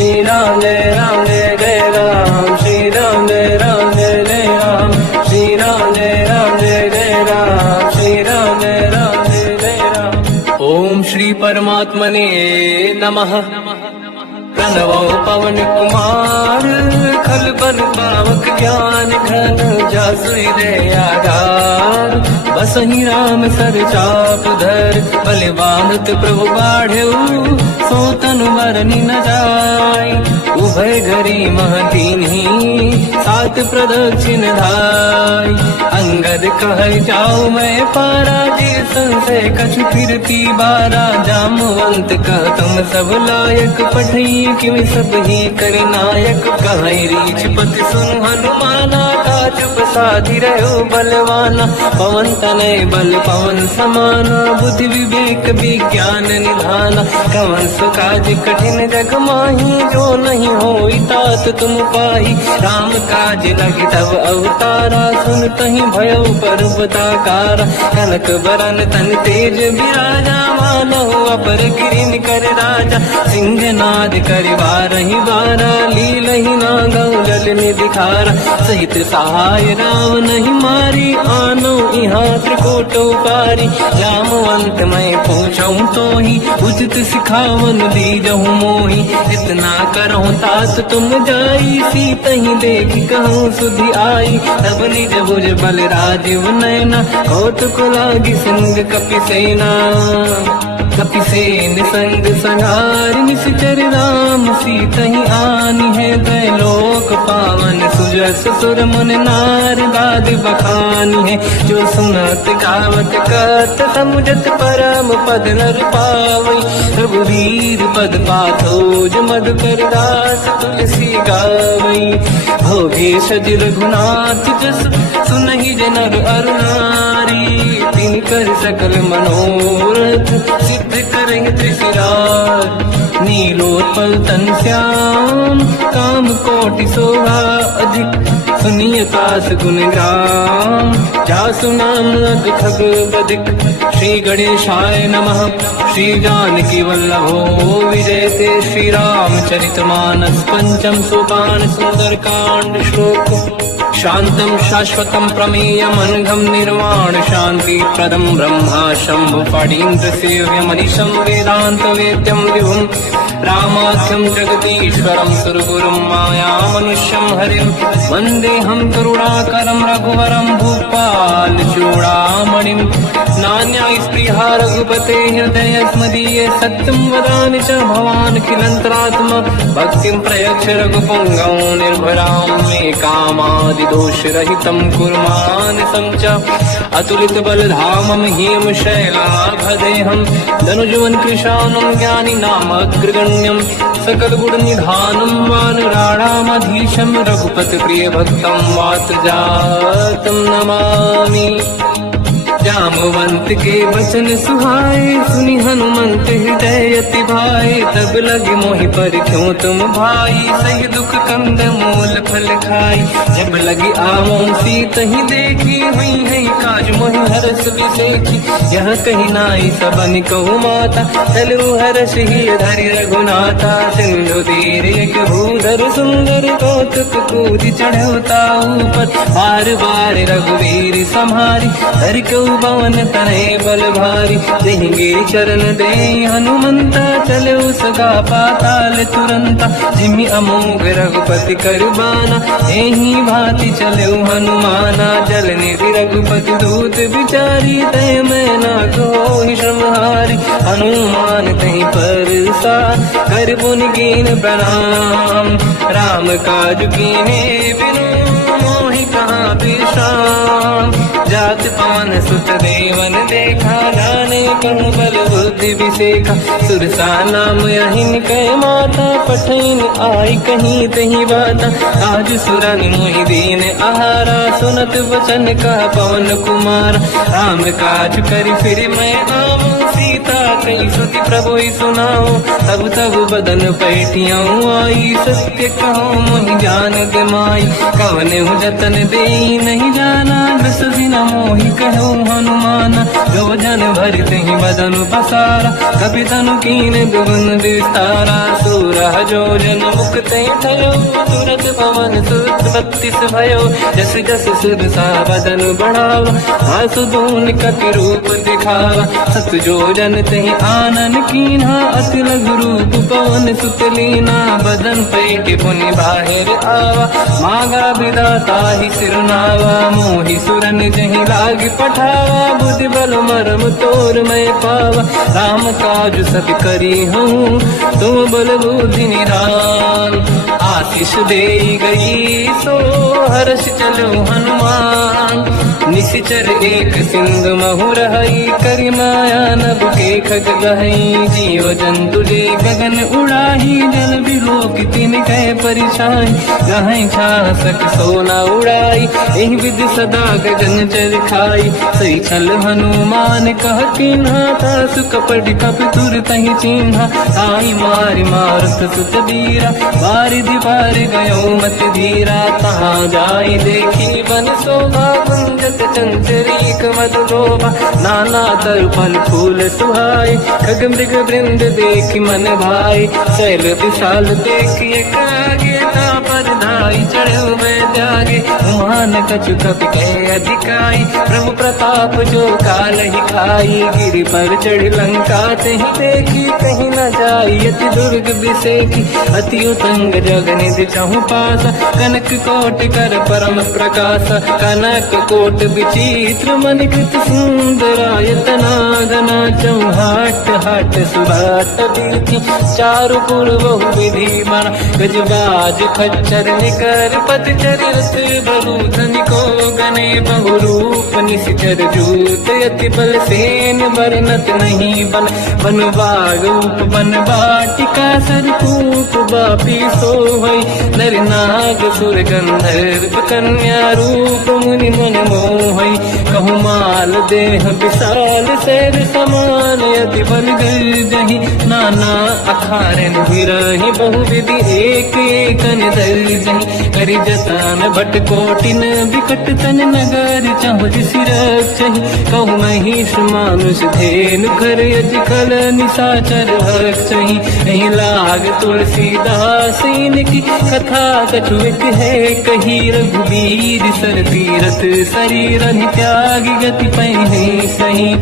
श्री राम जय जय राम, श्री राम जय जय राम, श्री राम जय जय राम, श्री राम जय जय राम। ओम श्री परमात्मने नमः। प्रणवो पवन कुमार, खल बल पावक ज्ञान घन, जासु हृदय आधार। बसहि राम सर चाप धर, बलवानुत प्रभु बाढ़ऊ, सो तनु मरनि न जाय। उभय घरी महदीन्ही, सात प्रदक्षिण धाय। अंगद कह जाऊ मैं पारा, जी संशय कछु फिरती बारा। जामवंत कह तुम सब लायक, पठई किम सब ही कर नायक। कहीं रीछ पति सुन हनुमाना, काज प्रसादी रहो बलवाना। पवन तनय बल पवन समाना, बुद्धि विवेक विज्ञान निधाना। कवन सुकाज कठिन जग माही, जो नहीं होई तात तुम पाही। राम काज लगी तब अवतारा, सुन तहि भयो पर्वताकारा। कनक बरन तन तेज बिराजा, मानहु अपर गिरिन कर राजा। सिंहनाद करिवारहि बारा, लीलहि नागौ जल निधिखारा। सहित सहाय राम नहीं मारी, आनो इहाँ त्रिकोट उपारी। जामवंत मैं पूछऊँ तोहि, उचित सिखावन दीजहु मोहि। इतना करहु तात तुम जाई, सीतहि देखि कहूँ सुधि आई। तब निज भुज बल राजीव नैना, कौतुक लागी सिंह कपिसेना। कपिसेन संग संहार, निश्चर राम सीतहि आनी है। त्रैलोक पावन सुजस सुर मुन नार, गाद बखानी है। जो सुनत गावत कहत, समुझत परम पद नर पावई। रघुवीर पद पाथोज, मधुकर दास तुलसी गावई। भोगे सज रघुनाथ जस, सुनहि जनर अरु नारी। तिन कर सकल मनोरथ, सिद्ध करें त्रिशिरार। नीलोत्पल तन श्याम, काम कोटि शोभा अधिक। सुनिय कास गुण ग्राम, जासु नाम अग खग बदिक। श्री गणेशाय नमः। श्री जानकी वल्लभो विजयते, श्री रामचरित मानस। पंचम सोपान सुंदर कांड श्लोक। शांतं शाश्वतं प्रमेयम्, अनघं निर्वाण शांति प्रदं। ब्रह्मा शंभु फणीन्द्र सेव्यमनिशं, वेदांत वेद्यं विभुं। रामाख्यं जगदीश्वरं, सुरगुरुं मायामनुष्यं हरिं। वन्देऽहं करुणाकरं रघुवरं, भूपाल चूडामणिं। नान्या स्पृहा रघुपते हृदय स्मदीये, सत्यं वदामि च भवान् खिलन्तरात्मा। भक्तिं प्रयच्छ रघुपुङ्गं, निर्भरां मे कामादि दोषरहितं कुर्मानसं च। अतुलित बलधामं ह्येम शैलाभदेहं, धनुजवन कृशानं ज्ञानी नाम अग्रगण्यं। सकल गुण निधानं वानराणामधीशं, रघुपति प्रिय भक्तं वातजातं नमामि। जामवंत के वचन सुहाए, सुनि हनुमंत हृदय अति भाए। तब लगे मोहि पर क्यों तुम भाई, सही दुख कंद मूल फल खाई। जब लगी आवों सीतहि देखी, हुई है काज मोहि हरस बिसेखी। यह कही नाई सबन कहु माता, चलु हरष ही धरि रघुनाथा। सिंधु तीर एक भूधर सुंदर, कौतुक कूदि चढ़ौता ऊपर। बार बार रघुवीर सम्हारी, धरि कऊ पवन तनय बल भारी। देंगे चरण दे हनुमंता, चले सगा पाताल तुरंता। जिमि अमोघ रघुपति करबाना, एहि भांति चले हनुमाना। जल निधि रघुपति दूत बिचारी, तय मैं ना कोहि श्रमहारी। हनुमान तहि परसा, कर पुनि कीन प्रणाम। राम काज कीन्हे बिनु, मोहि कहाँ विश्राम। जात पावन सुत देवन देखा, जाने कहूँ बल बुद्धि विसेखा। सुरसा नाम अहिन कह माता, पठैन आई कहीं तही बाता। आज सुरन मोहि दीन आहारा, सुनत वचन का पवन कुमार। राम काज करि फिर मैं आऊँ, सीता कई सुति प्रभु सुनाओ। तब तब बदन पैठियाँ आई, सत्य कहो मोहि जान गमाई। कवन जतन दे नहीं जाना, दस दिन मोहि कहो हनुमाना। जो जन भरते ही बदन पसारा, कपि तनु कीन दुगुन विस्तारा। 16 जोजन मुक्ते थयो, तुरत पवन सुत 32 भयो। जस जस सुरसा बदन बढ़ावा, आसु दून कपि रूप दिखावा। 7 जोजन तहि आनन कीन्हा, अति लघु रूप पवन सुत लीना। बदन पैठ पुनि बाहिर आवा, मांगा विधाता ही सिरनावा। मोहि सुरन जहि लाग पठावा, बुद्धि बल मरम तोर मैं पावा। राम काज सब करी हूँ, तुम बल बुद्धि निधान। आशीष दे गई सो हर्ष चलो हनुमान। निशिचर एक सिंधु महु रहई, करि माया नभ के खग गहई। जीव जंतु जे गगन उड़ाही, जल बिलोक तिन कह परिछाई। गहई छासक सोना उड़ाई, एहि विधि सदा गगन चर खाई। सही छल हनुमान कह कीन्हा, तासु कपट कप तुर तहि चिन्हा। आई मारि मारुत सुत बीरा, बारिधि पार गयो मत धीरा। तहाँ जाई देखी बन शोभा, कुंजत चंचरीक मधु लोभा। नाना तरु फल फूल सुहाई, खग मृग वृंद देख मन भाई। शैल विशाल देखिए आगे, पर धाई चढ़ो मैं त्यागे। मान कछु कपि कह अधिकाई, प्रभु प्रताप जो काल ही खाई। गिरि पर चढ़ लंका तहि देखी, कहीं न जाई अति दुर्ग बिसेकी। अति उतंग जग निधि चहु पासा, कनक कोट कर परम प्रकाश। कनक कोट विचित्र मणिकृत सुंदरायतना। घना चौहाट हाट सुभाट दीर्घि, चारु पुर बहु विधि बना। गजबाज खच्चर निकर पतचर रथ, बहु धनिको गणे बहु रूप। निशिचर जूत अति बल सेन, बरनत नहीं बन। बन बाग रूप बन बाटिका, सरकूप बापी सोहई। नर नाग सुर गंधर्व कन्या, रूप मुनि मन मोहई। कहु माल देह विशाल, शैल समान अति बल गर्जहि। नाना अखारन विरहि, बहु विधि एक एकन दर्जहि। करि जतन भट कोटिन, विकट तन नगर चहु सिरक्षहि। कहु महिष मानुष धेनु, घर यज कल निशाचर भक्षहि। एहि लाग तुलसीदास इनकी, कथा कछु एक है कही। रघुबीर सर तीरथ शरीर त्यागी, गति पहि सही।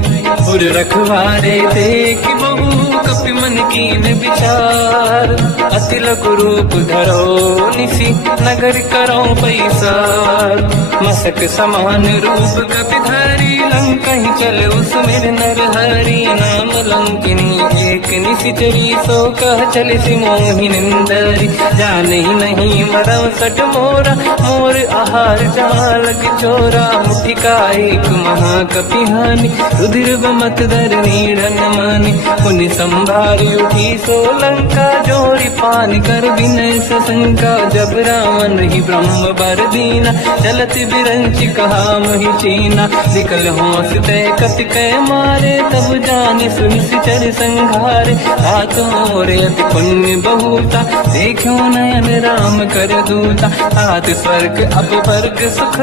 उर रखवारे देख बहु, कपि मन कीन विचार। अति लघु रूप धरो निशि, नगर करो पैसार। मसक समान रूप कपि धरी, लंका ही चले उसमें नर हरि। नाम लंकिनी एक निशिचरी, सो कह चल सि मोहि निंदरी। जाने नहीं मरम सट मोरा, मोर आहार जाल किचोरा। मुठिका एक महाकपि हानि, रुधिर बमत धर नीड़न मानि। पुनि संभारी उठी सो लंका, जोरी पानी कर विनय सशंका। जब रावण ही ब्रह्म बर दीना, चलत बिरंच कहा मोहि चीना। निकल होश तय कपि कह मारे, तब जाने सुनि सिचर संघारे। हाथों रे अति पुण्य बहुता, देखो नयन राम कर दूता। हाथ स्वर्ग अपवर्ग सुख,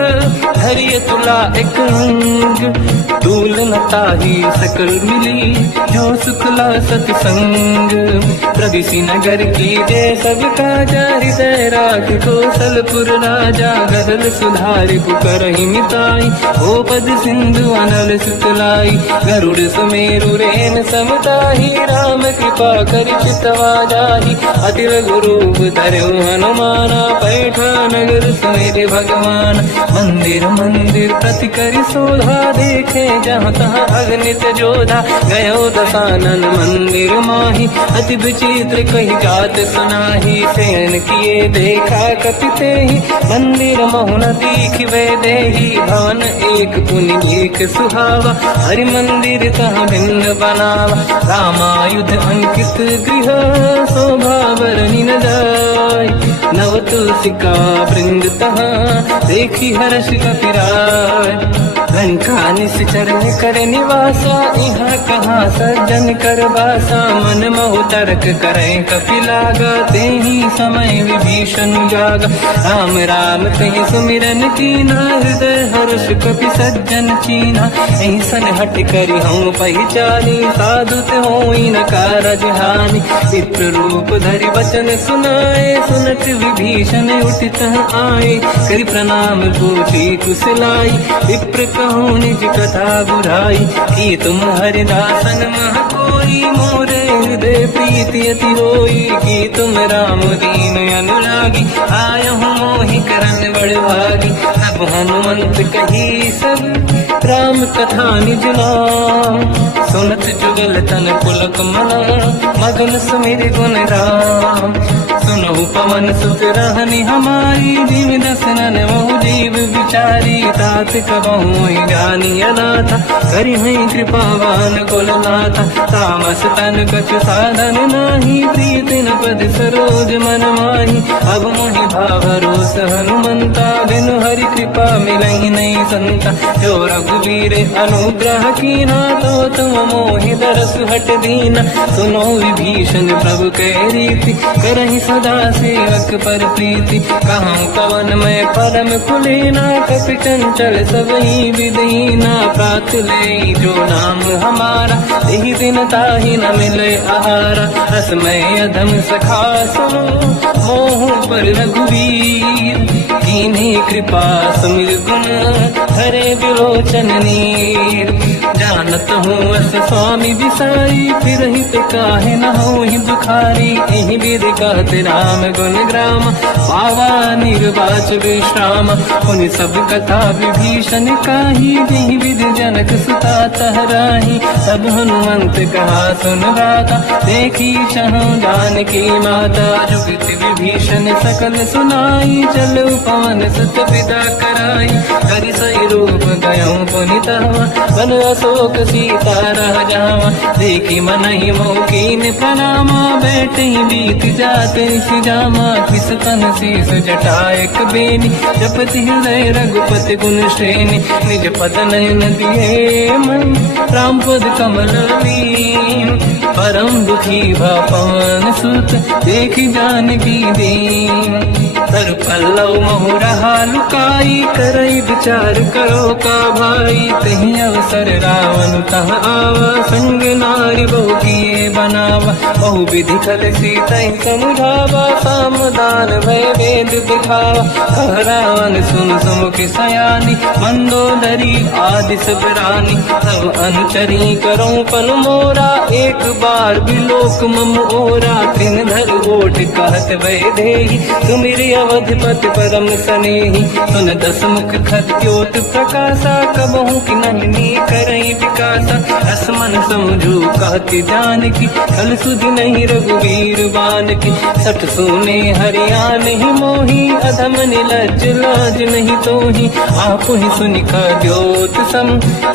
धरिय तुला एक अंग। दूल न ताहि सकल मिली, जो सुखला सतसंग। प्रविशि नगर की जय सब काजा, हृदय राख कौशलपुर राजा। गदल सुधारि पुकारहि मिताई, ओ पद सिंधु अनल सुतलाई। गरुड़ सुमेरु रेन समताहि, राम कृपा करि चितवा जाहि। अति लघु रूप धरऊ हनुमाना, पैठा नगर सुमेरे भगवान। मंदिर मंदिर प्रति करि शोधा, देखे जहाँ तहाँ अगणित जोधा। गयो दशानन मंदिर माहि, अति विचित्र कही जात सुनाही। शयन किए देखा कपि तेहि, मंदिर महु न दीखिबे देहि। भवन एक पुनि एक सुहावा, हरि मंदिर तहाँ भिन्न बनावा। रामायुध अंकित गृह, शोभा बरनि न जाय। नवत तुलसी का वृंद तहाँ देखी हर्ष कपिराय। लंका निश्चर कर निवासा यहाँ कहाँ सज्जन कर बासा। मन मोह तर्क करें कपिलागा ते ही समय विभीषण जागा। राम राम कहीं सुमिरन कीना हृदय हर्ष कपि सज्जन चीना। ऐसन हट करी हूँ पहचानी साधु ते होई न कारज हानि। चित्र रूप धरि वचन सुनाए सुनत विभीषण उठित आए। करि प्रणाम पूछी कुशलाई विप्र कहूँ निज कथा बुराई। कि तुम हरिदासन मह कोई मोरे हृदय प्रीति अति होई। कि तुम राम दीन अनुरागी आय हूँ मोहि करन बड़ भागी। तब हनुमंत कही सब राम कथा निज नाम। सुनत जुगल तन पुलक मना मगन सुमिर गुण राम। सुनहु पवन सुत रहनि हमारी जीव दसनन मोह जीव विचारी। तात कबहु जानी अनाथा करि हई कृपावान कुलनाथा। तामस तन कछु साधन नाही प्रीत न पद सरोज मन माही। अब मोहि भावरोस हनुमंता बिनु हरि कृपा मिलहि नहीं संता। जो रघुवीर अनुग्रह कीना तो तुम मोहि दरस हट दीना। सुनो विभीषण प्रभु के रीति करहि सदा सेवक पर प्रीति। कहूँ कवन में परम कुलीना कपि चंचल सबही विदीना। प्रात ले जो नाम हमारा यही दिन ताहि न मिले आहारा। रसमय अधम सखा सुनो मोह पर रघुवीर। कीन्ही कृपा सुमिर गुण हरे विलोचन नीर। जानत हूँ अस स्वामी विसाई फिर हित काहे न होहि दुखारी। एहि विधि कहते राम गुण ग्राम पावा निर्वाच विश्राम। उन सब कथा विभीषण काही जेहि विधि जनक सुता तहराही। तब हनुमंत कहा सुन राता देखी चहु जानकी माता। जुगति विभीषण सकल सुनाई चलो पवन सुत पिता कराई। करि सही रूप गयऊँ पुनितवा बन अशोक सीता रह जावा। देखी मनहि मोकीन प्रणामा बैठे बीत जाते सिजामा। किस तन शीस जटायक बेनी जपति हृदय रघुपति गुण श्रेणी। निज पद नयन दिए मन राम पद कमल लीन। परम दुखी भा पवन सुत देखी जानकी दीन। तर पल्लव महु रहा लुकाई करई विचार करो का भाई। तही अवसर रावण तह आवा संग नारी बहु किए बनावा। बहु विधि खल सीता समुझावा सामदान भय वेद दिखावा। कह रावण सुन सुमुख सयानी मंदोदरी आदि सब रानी। सब अनुचरी करो पन मोरा एक बार बिलोक मम ओरा। त्रिन धर ओट कहत भय देहि सुमिरि अवधपति परम सनेहि। सुन दस मुख खद्योत प्रकाशा कबहु कि नहिनी करई विकासा। असमन समझू कहती जानकी कल सुधि नहीं रघुवीर बानकी। सठ सुने हरियाण ही मोही अधम निलज लाज नहीं तोही। आप ही सुनि खद्योत सम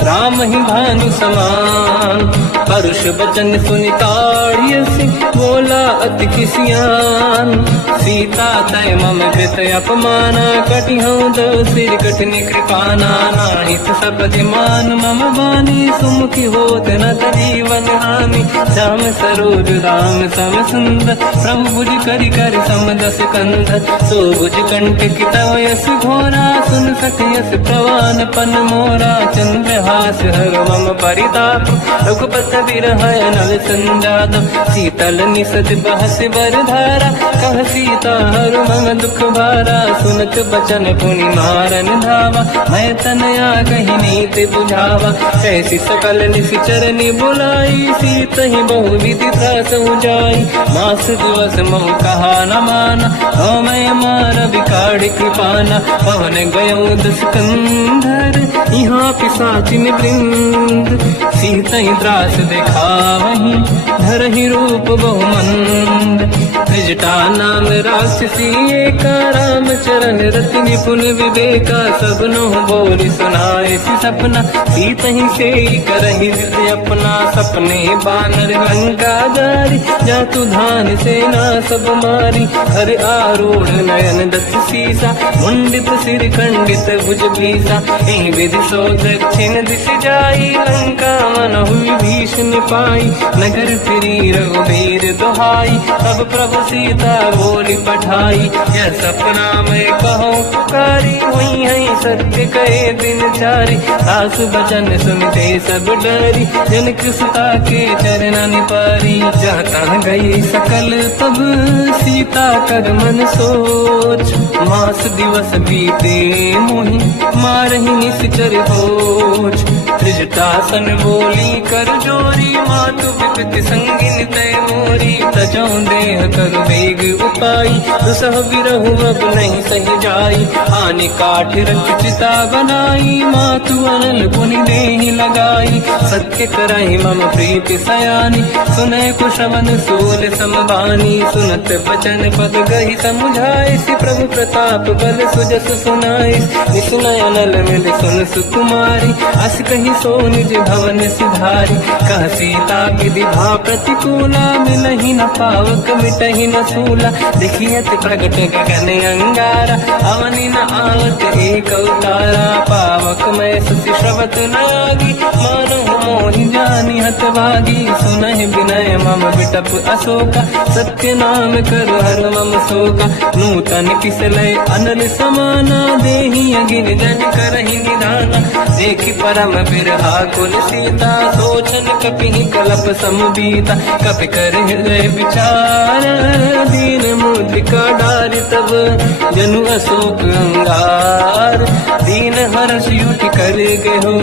राम ही भानु समान। परुष बचन सुनि ताड़ियसि बोला अति किसियान। सीता तय मम कृत अपमाना कटिहूँ दो सिर कठिन कृपाना। नाहित सपदि मान मम बानी सुमुखी होत न जीवन हानि। श्याम सरोज राम सम सुंदर प्रभु भुज करि कर समदस कंध। सो भुज कंठ तव यस घोरा सुन सखयस प्रवान पन मोरा। चंद्रहास हर मम परिताप रघुपत बिरह नल संजात। शीतल निसत बहस बरधारा कह सीता हर मम दुख भारा। सुनत बचन पुनि मारन धावा मैं तनया कही नीति बुझावा। ऐसी सकल निश्चर बुलाई सीत ही बहु विधि त्रास जाई। मास दिवस मोह कहा न माना तो मैं मार बिकाड़ कृपाना। पवन गयो दुष्कंधर यहाँ पिशाचिन वृंद। सीत ही त्रास दिखावहीं धरहि रूप बहुमंद। त्रिजटा नाम राक्षसी एका, राम चरण रति निपुण विवेका, सबनो बोल सुनाए सी सपना, सीत ही से करहि जिद अपना, सपने बानर लंका जारी, जातु धान सेना सब मारी, हर आरूढ़ नयन दत्त सीसा, मुंडित सिर खंडित भुज भीसा, एहि विधि सो दक्षिण दिश जाई, लंका मन हुई भीषण पाई, नगर फिरी रघुबीर दुहाई, तब प्रभु सीता बोली पठाई, यह सपना मैं कहूँ पुकारी, हुई है सत्य कहे दिन चारी, सास बचन सुनते सब डरी, जनक सुता के चरण पारी, जहाँ तहाँ गई सकल तब सीता कर मन सोच, मास दिवस बीते मोहि मारहि निश्चर होच, त्रिजटासन बोली कर जोरी, मातु विपति संगिन तय मोरी, तजो देह कर वेग उपाई, दुसह विरहु अब नहीं सही जाई, आने काठ रख चिता बनाई, मातु अनल पुनि देहि लगाई, सत्य कराई मम प्रीति सयानी, सुनय कुशवन सूल समबानी, सुनत बचन पद गहि समुझाए, सि प्रभु प्रताप बल सुजस सुनाई, निसुनय अनल मिल सुन सुकुमारी, अस कहि सो निज भवन सिधारी, कह सीता विधि भा प्रतिकूला, मिलहि न पावक मिटहि न सूला, देखियत प्रगट गगन अंगारा, अवनि न आवत एक अवतारा, पावक मैं सुति श्रवत न आगी, मानो मोहि जानि हत भागी, सुनहि विनय मम विटप अशोका, सत्य नाम करु हर मम शोका, नूतन किसलय अनल समाना, देहि अगिन जन करहि निधाना, देखि परम बिरहा कुल सीता, सोचन कपिहि कलप समबीता, कपि कर हृदय विचार, दीन मुद्रिका डारि तब जनु अशोक अंगार, दीन हर्ष युति कर गेहो,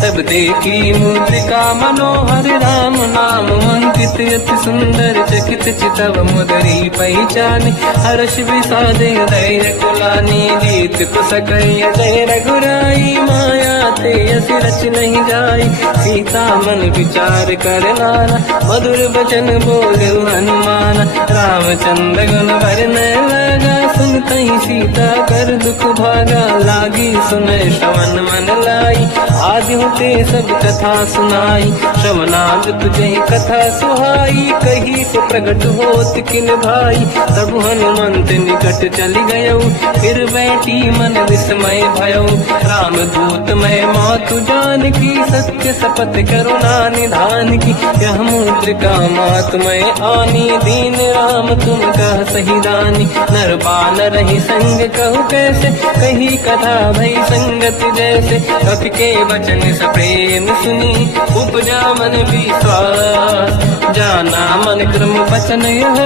तब देखी मुद्रिका मनोहर, राम नाम अंकित अति सुंदर, चकित चितव मुदरी पहचान, हर्ष विषादे धैर्य कुलानी, जीत कुसकय जय रघुराई, माया ते अस रच नहीं जाई, सीता मन विचार कर नाना, मधुर बचन बोले हनुमान, रामचंद्र गुण वरनय लगा, सुनते ही सीता कर दुख भागा, लागी सुनय श्रवण मन लाई, आदि होते सब कथा सुनाई, श्रवणाद तुझे कथा सुहाई, कही से प्रगट होत किन भाई, तब हनुमंत निकट चली गयो, फिर बैठी मन विस्मय भयो, राम दूत मैं मातु जान की, सत्य शपथ करुणा निधान की, यह मुद्रिका मात मैं आनी, दीन राम तुम कह सही दानी, नर बानर ही संग कहु कैसे, कही कथा भई संगत जैसे, कपि के वचन सप्रेम सुनी, उपजा मन विश्वास, जाना मन क्रम वचन यह,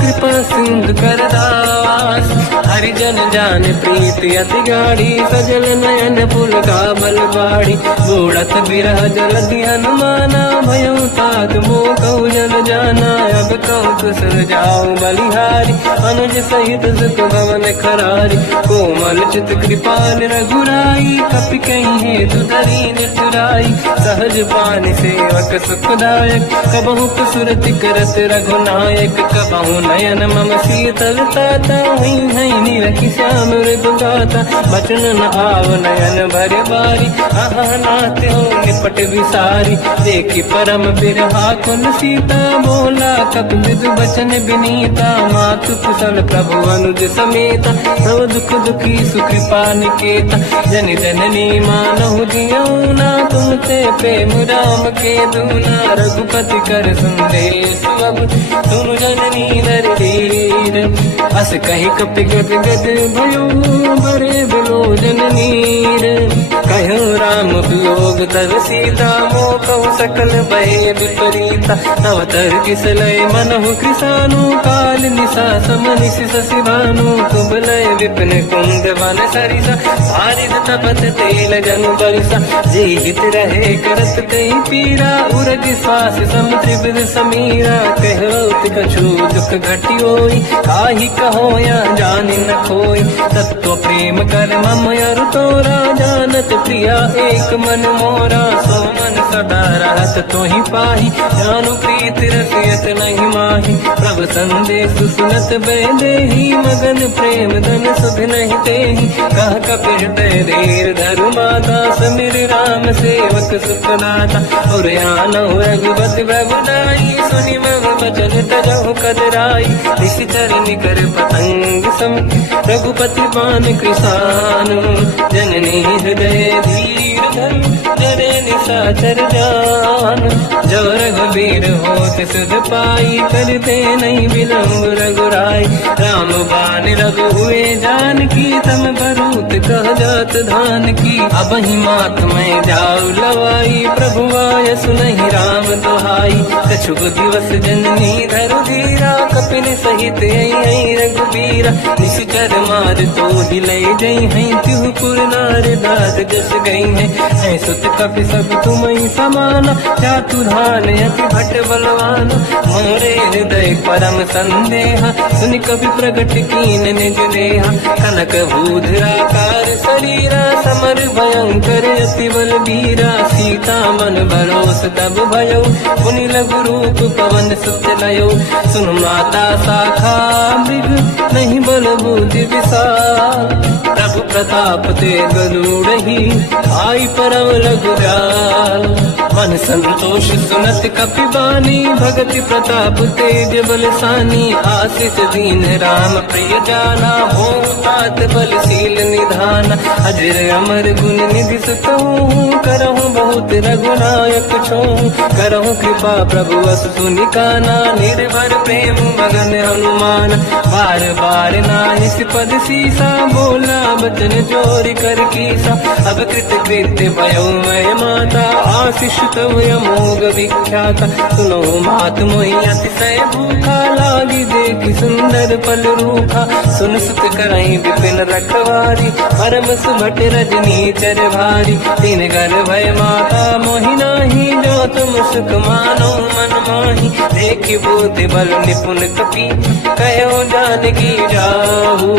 कृपा सिंधु कर दास, हरिजन जान प्रीति अति गाढ़ी, सजल नयन पुल का बल बाढ़ी, बूढ़त बिरह जल हनुमाना, भयो तात मोह कहु जल जाना, अब कहु कुशल जाओ बलिहारी, अनुज सहित सुख भवन खरारी, कोमल चित कृपाल रघुराई, कपि कहीं हेतु धरी निठुराई, सहज पान सेवक सुखदायक, कबहु कुसुरति करत रघुनायक, कबहु नयन मम शीतल ताता, हुई है नीरखि श्याम मृदुगाता, बचन न आव नयन भर बारी, आहा नाथ हो निपट विसारी, देखि परम बिरहा कुल सीता, बोला कपि मृदु बचन विनीता, मातु कुशल प्रभु अनुज समेता, सब दुख दुखी सुकृपा निकेता, जन जननी मानहु जियौना, तुम ते प्रेम राम के दूना, रघुपति कर संदेश अब तुम जननी नर धीर, अस कहि कपि गद गद भयो, बरे बिलोचन नीर, कहो राम वियोग तब सीता, मोह कहु सकल भय विपरीता, तव तर किसलय मनहु कृसानु, काल निशा समनिश शशि भानु, कुबलय विपिन कुंद वन सरिसा, बारिद तपत तेल जनु बरसा, जीवित रहे करत कई पीरा, उरग श्वास सम त्रिविध समीरा, कहो कछु दुख घटी होई, काहि कहो या जानि न खोई। तत्व प्रेम कर मम अरु तोरा, जानत प्रिया एक मन मोरा। सो मन सदा रहत तोहि पाही, जानु प्रीत रसियत नहीं माही। प्रभु संदेश सुनत बैदेही, मगन प्रेम धन सुध नहीं तेहि। कह कपि हृदय धीर धरु माता, समिर राम सेवक सुख दाता। और आनहु रघुपति प्रभुदाई, सुनि मम बचन तजहु कदराई। निश्चर निकर पतंग सम, रघुपति पान कृसानु। जननी हृदय धीर धरु, जरे निशाचर जान। जो रघुबीर होत सुध पाई, करते नहीं विलम्ब रघुराई। राम बाण रघु हुए जानकी, तम भरूत कह जात धान की। अब ही मात मैं जाऊ लवाई, प्रभु आय सुनहि राम दुहाई। कछुक दिवस जननी धरु धीरा, कपिन सहित आई रघुबीरा। निश्चर मार तो हिलै जई हैं, तिहु पुर नार दाद जस गई है। सुत कपि सब तुमहि समाना, चातुधान अति भट बलवाना। मोरे हृदय परम संदेहा, सुनि कपि प्रगट कीन निज देहा। कनक भूधराकार शरीरा, समर भयंकर अति बलबीरा। सीता मन भरोस तब भयो, पुनि लघु रूप पवन सुत लयो। सुन माता शाखा मृग, नहीं बल बुद्धि विशाल। प्रभु प्रताप ते गरुड़हि, आई परम रघुराल। मन संतोष सुनत कपि बानी, भगति प्रताप तेज बलसानी। आशीष दीन राम प्रिय जाना, हो तात बलशील निधान। अजर अमर गुण निधि सुतहु, करहु बहुत रघुनायक छोहु। करहु कृपा प्रभु अस सुनि काना, निर्भर प्रेम मगन हनुमान। बार बार नाहिस पद सीसा, बोला बचन जोर कर कीसा। अब कृत कृत्य भयो मैं माता, आशीष तव अमोघ विख्याता। सुनो मात मोहि अतिशय भूखा, लागी देखि सुंदर फल रूखा। सुन सुत करहि विपिन रखवारी, परम सुभट रजनी चर भारी। तीन घर भय माता मोहि नाही, जो तुम सुख मानो मन माही। देखि बुद्धि बल निपुण कपि, कहो जानकी जाहू।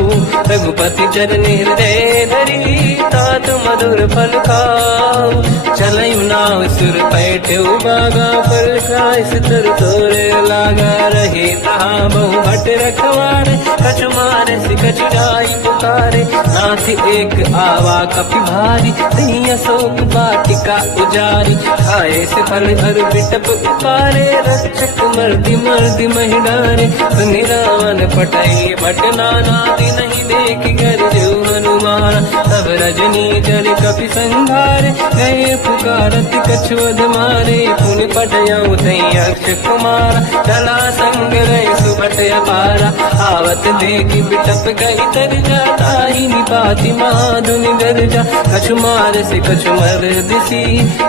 रघुपति चरण हृदय धरी, तात मधुर फल खाऊ। चलयु नाव सुर पैठ्यु बागा, फल खाय सितर तोरे लागा। रहे तहाँ बहु भट रखवारे, कछु मारे सि कछु जाई पुकारे। नाथ एक आवा कपि भारी, दही अशोक वाटिका उजारी। खाए से फल हर बिटप उपारे, रक्षक मर्दि मर्दि महि डारे। सुनि रावण पटई भट नाना, नहीं देख कर जो हनुमान। तब रजनी जल कपि संघारे, गए पुकारत कछुअध मारे। पुनि पटयऊ तई अक्ष कुमारा, चला संग रहे सुभट अपारा। आवत देखि बिटप गई तरजा, ताहि निपाति महाधुनि गरजा। कछु मार से कछु मर दिसी,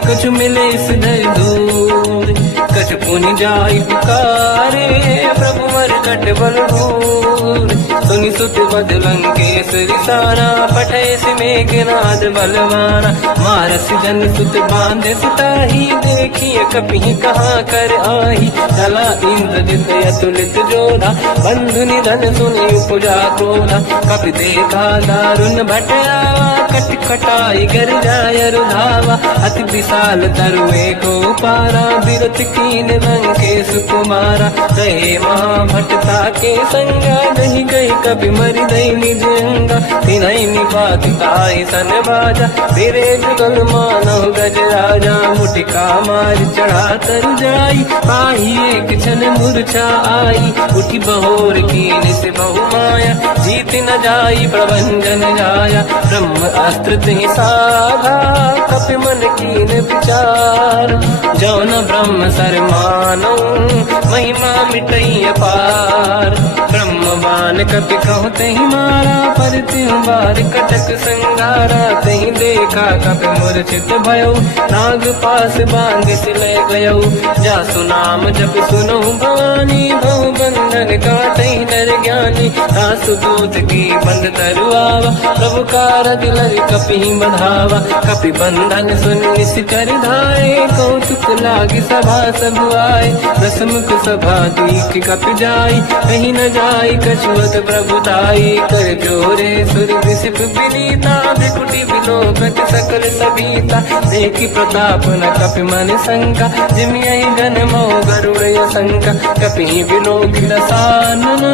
कछु मिले सिधर दूर। कछु पुनि जाई पुकारे, प्रभु मरकट बल भूर। सुनि सुत बद लंकेश रिसाना, पठय सि मेघनाद बलवाना। मारस जन सुत बांधे सिताही, देखिए कपि कहाँ कर आही। चला इंद्रजित अतुलित जोधा, बंधु निधन सुनि उपजा क्रोधा। कपि देखा दारुण भट आवा, कट कटाई गर जाय रुधावा। अति विशाल तरुए को पारा, बिरत कीन लंकेश कुमारा। रहे महाभटता के संगा, दही गई कपि मरि दई निज अंगा। तिन्हि निपाति ताहि सन बाजा, फिरे जुगल मानव गज राजा। मुटिका मार चढ़ा तरु जाई, पाही एक क्षण मूर्छा आई। उठी बहोर कीन से बहु माया, जीत न जाई प्रभंजन जाया। ब्रह्म अस्त्र तिहि साधा, कपि मन कीन विचार। जौन ब्रह्म सर मानो, महिमा मिटई अपार। ब्रह्म बाण कपि कहु तहि मारा, पर तिहु बार कटक संगारा। तहि देखा कपि मूर्छित भयो, नाग पास बांध सिलय गयो। जासु नाम जप सुनहु भवानी, बहु बंधन काटहि नर ज्ञानी। ज्ञानी दास दूत की बंद तरुआवा प्रभु कारज लरि कपि बंधावा कपि बंधन सुन निश्चर धाये कौतुक लागी सभा सब आए दसमुख सभा दीख कपि जाई कहीं न जाई कछुअत प्रभु दाई कर जोरे सुर विसिप विनीता बिकुटी विलोकत सकल सबीता देखी प्रताप न कपि मन शंका जिमियहि जन मोह गरुड़ शंका कपि विलोकित सानन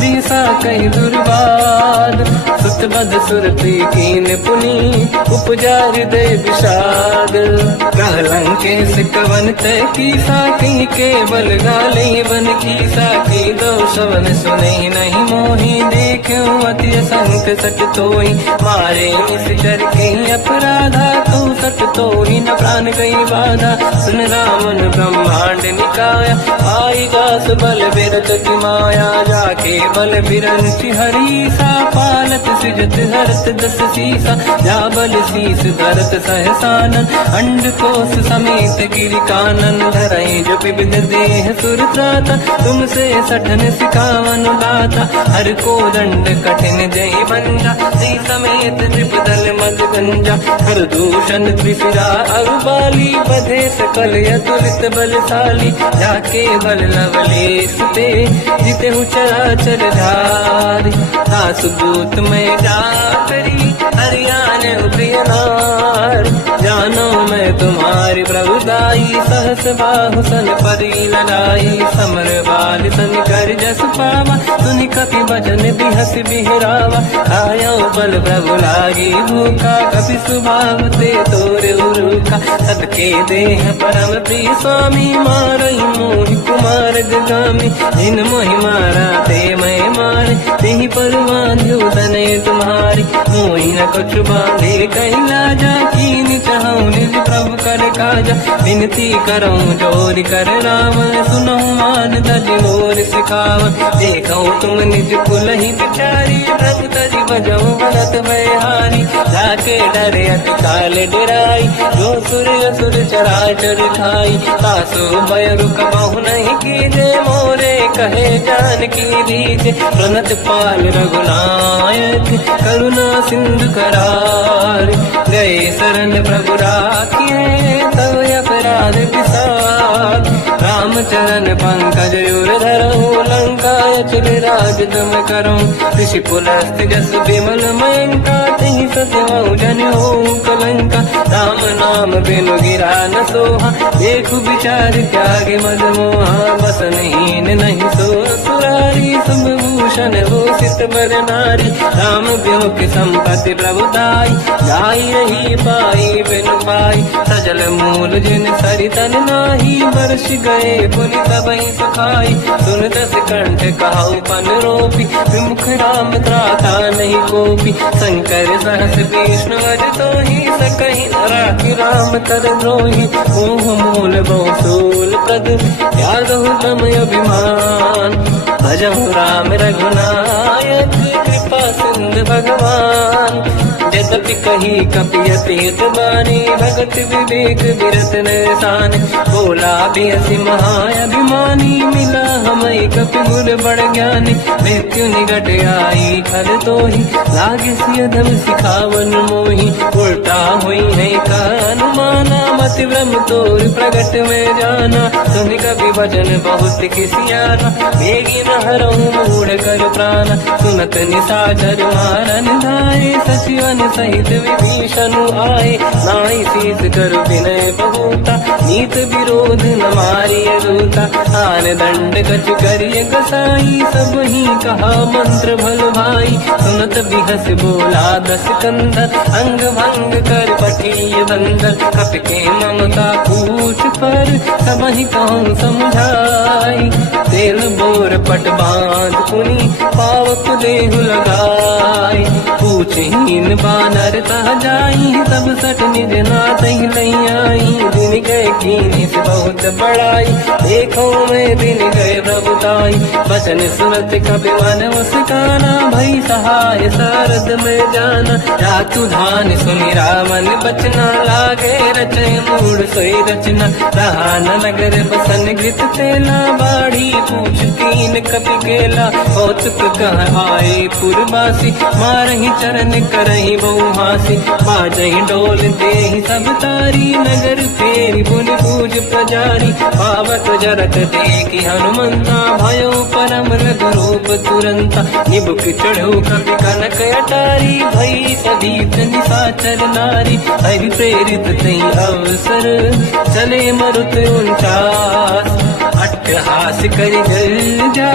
दिशा कहीं दुर्बाद सुत बद सुरति कीन पुनी उपजा हृदय विषाद लंकेश कवन तय की साकी केवल गाले बन की साकी दो शवन सुने नहीं मोही देखे अति संत सट तोई मारे निश्चर के अपराधा तू सट तोही न प्राण कई बाधा सुन रामन ब्रह्मांड निकाया आई दास बल बिरत की माया जाके बल बिरंच हरी सा पालत सिजत हरत दस सीसा जा बल शीस धरत सहसानन अंड कोस समेत गिरि कानन धरई जो विविध देह सुर त्राता तुमसे सठन सिखावन दाता हर को दंड कठिन जय बंजा सी समेत त्रिपदल मद गंजा हर दूषण त्रिशिरा अरुबाली बधे सकल यतुलित बलशाली जाके बल लवलेश ते जिते चराचर धारी दास दूत में जाकरी हरियाण प्रिय नार जानो मैं तुम्हारी प्रभुदाई सहस बाहु सन परी लड़ाई समर बाल सन कर जस पावा सुनि कपि भजन बिहस बिहरावा आयो बल प्रभु लागी भूखा कपि स्वभाव ते तोरे उरुखा सबके देह परम प्रिय स्वामी मारई मोहि कुमार गामी जिन मोहि मारा ते मैं मारे तेहि पर बांध्यो तने तुम्हारी मोहि न कुछ बांधे कैला जा कीन चाहूं निज प्रभु कर काजा विनती करऊं जोर कर राम सुनऊं मान तज मोर सिखाव देखऊं तुम निज कुल ही बिचारी प्रभु तज बजऊं बनत हारी जाके डरे अति काल डराई जो सुर असुर चराचर खाई तासु भय रुक बहु नहीं कीजे मोरे कहे जान की दीजे प्रणत पाल रघुनायक करुणा सिंधु करार गए शरण प्रभु राखिए तव अपराध विसार रामचरण पंकज उर धरऊं लंका चल राज तुम करूं ऋषि पुलस्त जस विमल मयंका तिहि ससवं जन हो कलंका राम नाम बिनु गिरा न सोहा देखु विचार त्यागे मद मोहा बसनहीन नहीं सो सुरारी शुभ भूषण हो सित बर नारी राम ब्यों की संपत्ति प्रभुदाई जाई रही पाई बिनु पाई सजल मूल जिन सरितन नाही वर्ष गए पुनि सबहि सुखाई सुन दस कंठ कहाऊ पन रोपी विमुख राम त्राता नहीं कोपी शंकर सहस विष्णु अज तो ही सकहि राखी राम कर द्रोही मोह मूल बहुसूल प्रद त्यागहु तम अभिमान भजहु राम रघुनायक कृपा सिंधु भगवान यद्यपि कही कपियतीत बानी भगत विवेक विरत निशान बोला बेसी महाअभिमानी मिला हमें कपि गुर बड़ ज्ञानी मृत्यु निकट आई खल तो ही लागे सियधम सिखावन मोही उल्टा हुई है का अनुमाना मति ब्रह्म तोर प्रगट में जाना सुन कभी वचन बहुत किसियाना बेगी न हरऊं मूढ़ कर प्राण सुनत निशाचर मारन धाये सचिवन सहित विभीषण आए नाई शीस कर विनय बहुता नीत विरोध न मारिय दूता आन दंड कछ करिय कसाई सब ही कहा मंत्र भल भाई सुनत बिहस बोला दस कंधर अंग भंग कर पठिय बंदर कपि के ममता पूछ पर सब ही कहूँ समझाई तेल बोर पट बांध पुनि पावक देहु लगाई पूछहीन बानर ता जाई तब सट निज नाथ ही नहीं आई दिन गए कीनी से बहुत बड़ाई देखो मैं दिन गए प्रभुताई बचन सुनत कभी मन मुस्काना भई सहाय सारद में जाना रातु धान सुनि रावण बचना लागे रचे मूड सोई रचना रहा न नगर बसन गीत तेला बाढ़ी पूछ कीन कपि केला कौतुक कह आए पुरवासी, मारही चरण करही बहु हासी, बाजही डोल देहि सब तारी, नगर फेरी पुन पूज प्रजारी, पावक जरत देखी हनुमंता, भयो परम रघुरूप तुरंता, निबुक चढ़ो कपि कनक अटारी, भई सदीत निशाचर नारी, हरि प्रेरित तई अवसर, चले मरुत 49, अट्टहास करि जल जा,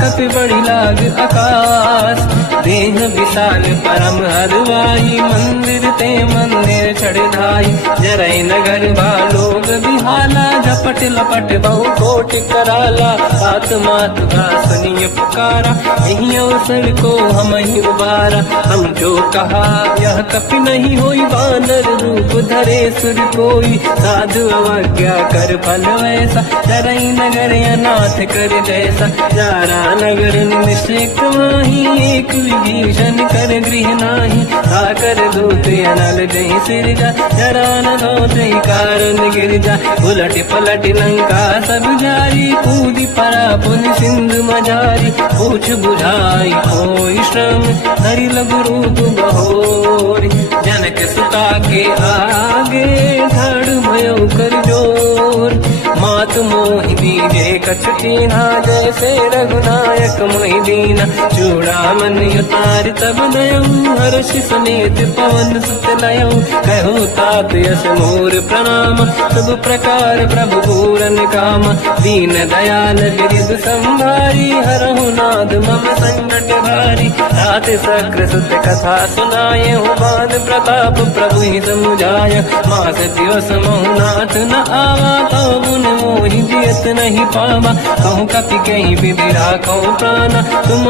कपि बड़ी लाग आकाश, देह विशाल परम हरवाई, मंदिर ते मंदिर चढ़ धाई, जरई नगर बालोग बिहाला, झपट लपट बहु कोटि कराला, सात मात का सुनिय पुकारा, यही अवसर को हम ही उबारा, हम जो कहा यह कपि नहीं होई, वानर रूप धरे सुर कोई, साधु अवज्ञा कर फल वैसा, जरई नगर अनाथ कर जैसा, जारा नगर निश्चित माही, एक विभीषण कर गृह नाही, आकर दूत अनल जय सिरजा, जरा न दौते कारण गिर जा, उलट पलट लंका सब जारी, कूदी परा पुन सिंधु मजारी, पूछ बुझाई कोई श्रम, हरि लघु रूप बहोरी, जनक सुता के आगे ठाड़ भयो कर जोर, मात मोहि दीजे कछ कीन्हा, जैसे रघुनायक मोहि दीना, चूड़ामन उतार तब नयऊ, हर्षि समेत पवन सुत नयऊ, कहो तात यस मोर प्रणाम, सब प्रकार प्रभु पूरन काम, दीन दयाल गिरिध संभारी, हरहु नाद मम संकट भारी, तात सक्र सुत कथा सुनाए, बान प्रताप प्रभु ही समुझाय, मास दिवस महु नाथ न आवा, तो मुन मोहि जियत नहीं पावा, कहूँ कपि कहीं विधि राखो प्राणा, तुम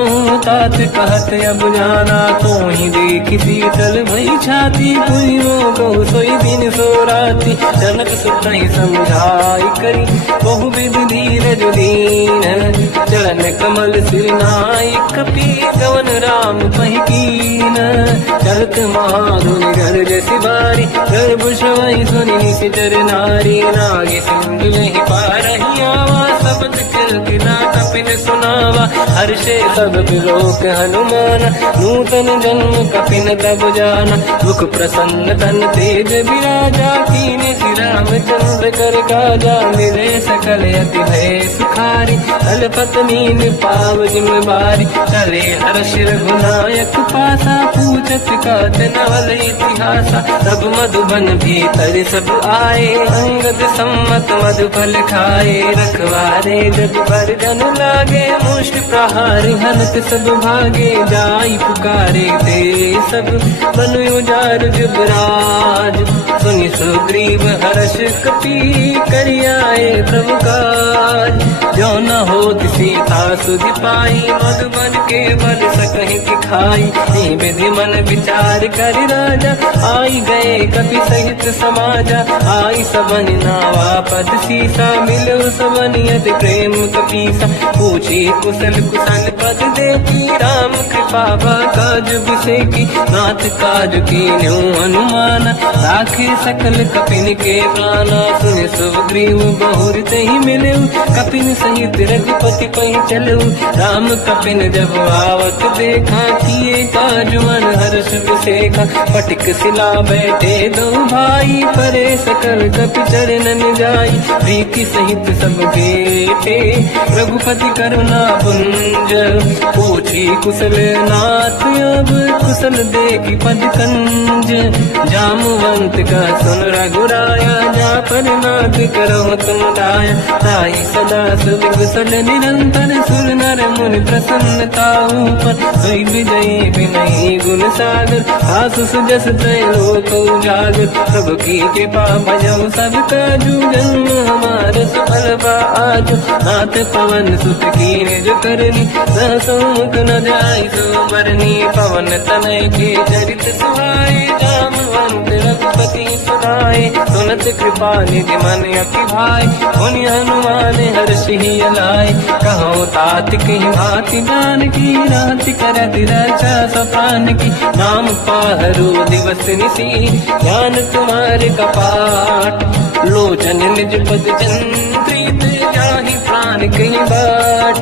तात कहत अब जाना, तो ही देखी शीतल भई छाती, पुइयो को सोई दिन सो राती, जनक सुत ही समझाई करी, बहु विधि धीरज दीन, चरण कमल सिर नाई, कपि गवन राम पहि कीन, चलत महाधुनि गर्ज सिबारी, गर्भ श्रवई सुनि निशिचर नारी, नागे सिंधु नहीं पारही आवा, शब्द कीर्तना कपिन सुनावा, हर्षे सब बिलोक हनुमान, नूतन जन्म कपिन तब जाना, मुख प्रसन्न तन तेज विराजा, कीने श्री रामचंद्र कर काजा, मिले सकल अति भय सुखारी, अल्पत मीन पाव जिम बारी, चले हर्ष रघुनायक पासा, पूछत कात नवल इतिहासा, सब मधुबन भीतर सब आए, अंगद सम्मत मधुफल खाए, रखवारे जब पर जन लागे, मुष्ट प्रहार हनत सब भागे, जाई पुकारे ते सब बन उजार जुबराज, सुनि सुग्रीव हर्ष कपि करियाए प्रभु काज, जो न होत सीता सुधि पाई, मधुबन के बल सकहि दिखाई, विधि मन विचार कर राजा, आई गए कपि सहित समाजा, आई सबन नावा पद सीसा, मिलो सबन यद प्रेम कपीसा, पूछी कुशल कुशल पद देखी, राम कृपा काज बिसेकी, नाथ काज कीन्यो हनुमाना, राखे सकल कपिन के प्राणा, सुनि सुग्रीव बहुर तहि मिलऊ, कपिन सहित रघुपति पहि चलऊ, राम कपिन जब आवत देखा, किए काज मन हर्ष विसेखा, पटिक सिला बैठे दो भाई, परे सकल कपि चरणन जाई, प्रीति सहित सब बेटे, रघुपति करुणा पुंज, पूछी कुशल नाथ अब, कुशल देखी पद कंज, जामवंत का सुन रघुराया, जा पर नाथ करो तुम दाया, ताई सदा सुविकुशल निरंतर, सुर नर मुनि प्रसन्नता ऊपर, सोई विजयी विनयी गुण सागर, आसु सुजस त्रैलोक उजागर, प्रभु की कृपा भजऊ सब काजू, जन्म हमार सफल बा आजू, नाथ पवन सुत कीन्ह जो करनी, सहसो मुख न जाय सो बरनी, पवन तनय के चरित सुहाए, जामवंत रघुपति सुनाए, सुनत कृपा निधि मन अति भाई, मुनि हनुमान हर्षि अलाय, कहो तात कहीं भांति जान की, राति करत रक्षा सपान की, नाम पाहरो दिवस निसी, ज्ञान तुम्हारे कपाट, लोचन निज पद चंद्रित, जाहि प्राण नानक बाट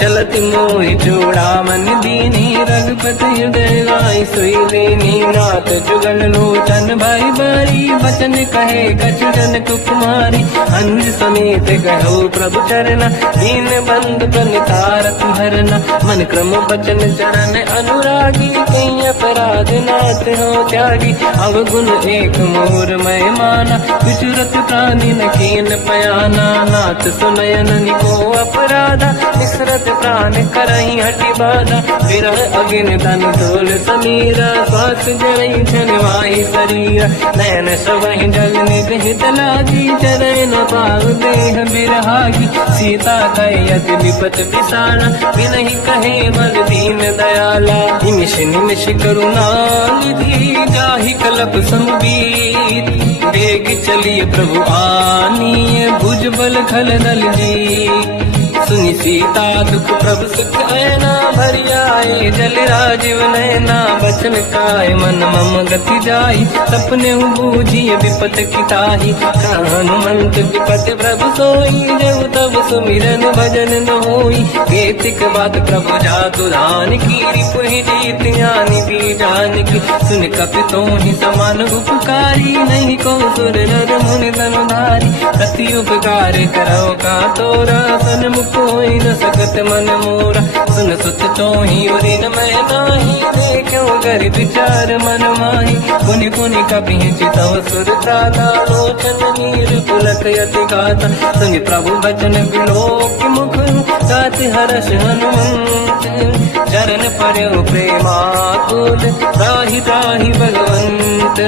चलत मोहि चूड़ामन दीनी रघुपति हृदय लाई सोई लेनी नाथ जुगल लोचन भाई बारी बचन कहे कछु जनक कुमारी अनुज समेत कहो प्रभु चरना दीन बंधु प्रणितारत हरना मन क्रम बचन चरण अनुरागी कई अपराध नाथ हो त्यागी अवगुण एक मोर मैं माना विचुरत प्राणी न कीन पयाना नाथ सुनयन निको अपराधा निसरत प्राण करई हटि बाधा विरह अगिन तन तोल समीरा श्वास जरई छनवाई शरीर नयन सबहि जल निज हित लागी चरण न पाव देह बिरहागी सीता कई अति विपत विसारा बिनहि कहे मन दीन दयाला निमिष निमिष करुणा निधि जाहि कलप संबीत बेग चलिए प्रभु आनीय भुज बल खल दल जी सुनि सीता दुख प्रभु सुख ऐना भर आए जल राजीव नैना बचन काय मन मम गति जाई सपने बूझिए विपत किताही हनुमंत विपत प्रभु सोई जब तब सुमिरन भजन न होई केतिक बात प्रभु जातु दान की रिपुहि जीत ज्ञानी भी जान की सुन कपितों ही समान उपकारी नहीं को सुर नर मुनि धनुधारी प्रति उपकार करो का तोरा सन्मुख कोई न सकत मन मोरा सुन सुत चोही उरी न मैं नाही देखो कर विचार मन माही पुनि पुनि कपि चितव सुर त्राता लोचन नीर पुलक यति गाता सुनि प्रभु बचन बिलोक मुख गात हर्ष हनुमंत चरण पर्यो प्रेमाकुल त्राहि त्राहि भगवंत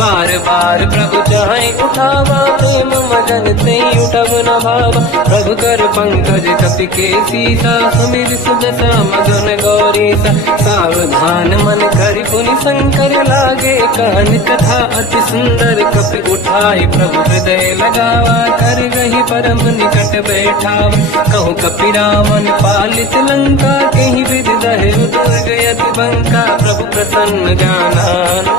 बार बार प्रभु चाहे उठावा प्रेम मगन ते उठब न भावा प्रभु कर पंकज कपि के सीसा सुमिर सुदशा मगन गौरीसा सावधान मन करि पुनि शंकर लागे कहन कथा अति सुंदर कपि उठाई प्रभु हृदय लगावा कर गही परम निकट बैठावा कहु कपि रावण पालित लंका कहीं विधि दहे दुर्ग यति बंका प्रभु प्रसन्न जाना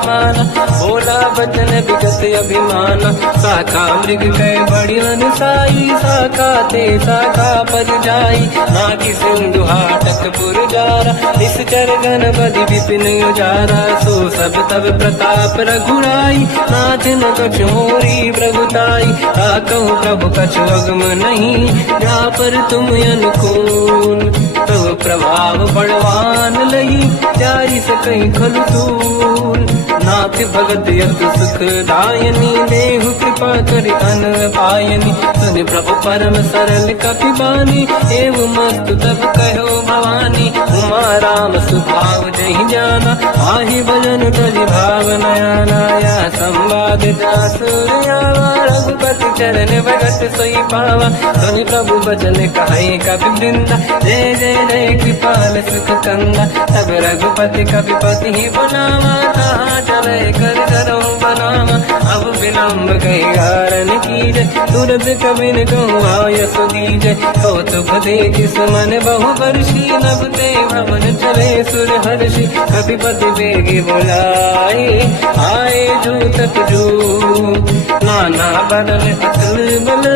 माना बोला बचन विगत अभिमाना शाखा मृग कह बड़ी साई शाखा ते शाखा पर जाई नाकि सिंधु हाटक पुरजारा इस चरगन बदि विपिन उजारा सो सब तब प्रताप रघुराई नाथ न कछु मोरी प्रभुताई कहु प्रभु कछु अगम नहीं जा पर तुम अनुकूल प्रभु प्रभाव बड़वान लही जारी सकई खलु तूल नाथ भगत यत सुख दायनी देहु कृपा करि अन पायनी सुनि प्रभु परम सरल कपि बानी एव मस्तु तब कहो भवानी उमा राम सुभाव जहि जाना आहि भजन तजि भाव नयाना या संवाद जासुरिया रघुपति चरण भगत सोई पावा सुनि प्रभु बचन कहे कपि वृंदा जय जय जय कृपाल सुख कंदा तब रघुपति कपिपति ही बनावा कहाँ चले कर करो बनावा अब विलम्ब कई कारण कीजय तुरंत कबिन कहूँ आयस दीजय कौतुक देख सुमन बहु वर्षी नभ ते भवन चले सुर हर्षि कपिपति बेगी बुलाए आए जूतक जू नाना बदल अकल बल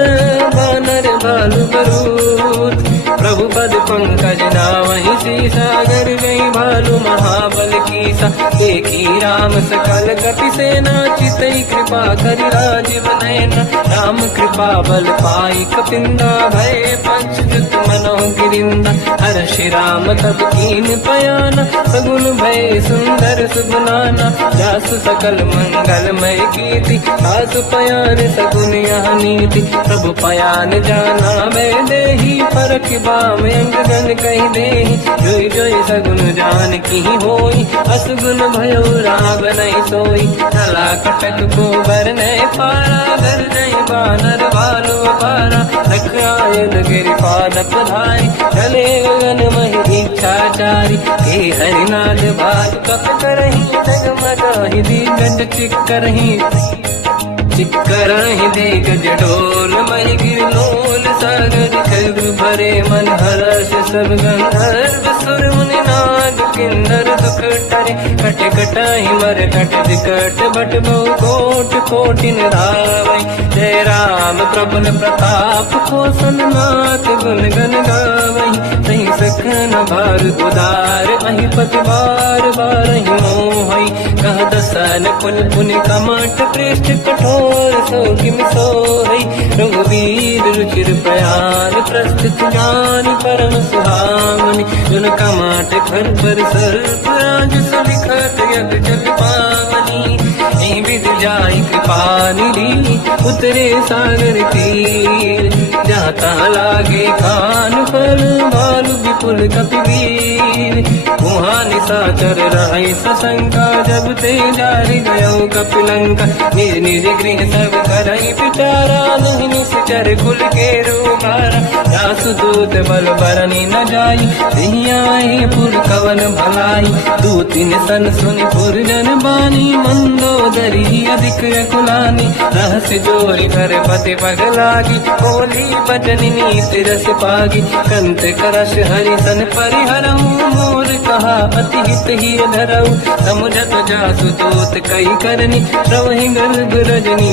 बानर भालु बरूद प्रभु पद पंकज नावहि सागर गई भालू महाबल कीसा एक ही राम सकल कपि सेना चितई कृपा करि राजीव नयना राम कृपा बल पाई कपिंदा भय पंचजुत मनो गिरिंदा हर श्री राम तब कीन पयाना सगुन भय सुंदर सुगुनाना जासु सकल मंगलमय कीर्ति आसु पयान सगुन यहाँ नीति प्रभु पयान जाना मैं देही परख बाम अंगन कही देही जोई जोई सगुन जान की होई असगुन भयो राग नहीं सोई चला कटक को बर नहीं पारा घर नहीं बानर भालू पारा रख आयल गिर पाद पधारी चले गगन मही इच्छाचारी हे हरिनाथ भाग कप करही जगमगाही दिग्गज चिक्करही चिक्करही दिग्गज डोल मही गिरलोल सागर खग भरे मन हर्ष सब गंधर्व सुर मुनि नाग किन्नर दुख टरे कट कटाई मर कट विकट भट बहु कोट कोटिन धावई जय राम प्रबल प्रताप कोसन नाथ गुण गन गावई तही सखन भार उदार अहि पति बार बार ही मोहई कह दसन कुल पुनि कमट पृष्ठ कठोर सो किम सोहई रघुवीर रुचिर प्रयाण प्रस्थित ज्ञान परम सुहामनि जुन कमट खर पर सर्प राज सविखत यग जल पावनी विद जाय कृपा निधि उतरे सागर तीर जाता लागे कान फल भालु विपुल कपिवीर वहाँ निशाचर रहे सशंका जब ते जारी गयो कपिलंका निज निज गृह सब करई पिटारा नहीं निश्चर कुल के रूपारा जासु दूत बल बरनी न जाई दिहियाए पुर कवन भलाई दूतिन सन सुनि पुर जन बानी मंदोदरी अधिक कुलानी रहस्य जोरी कर पति पगलागी बोली बचन नीति रस पागी कंत करश हरि सन परिहरऊ मोर कहा अति हित ही धरऊ समुझत जासु दूत कई करनी श्रवहि गर्भ रजनी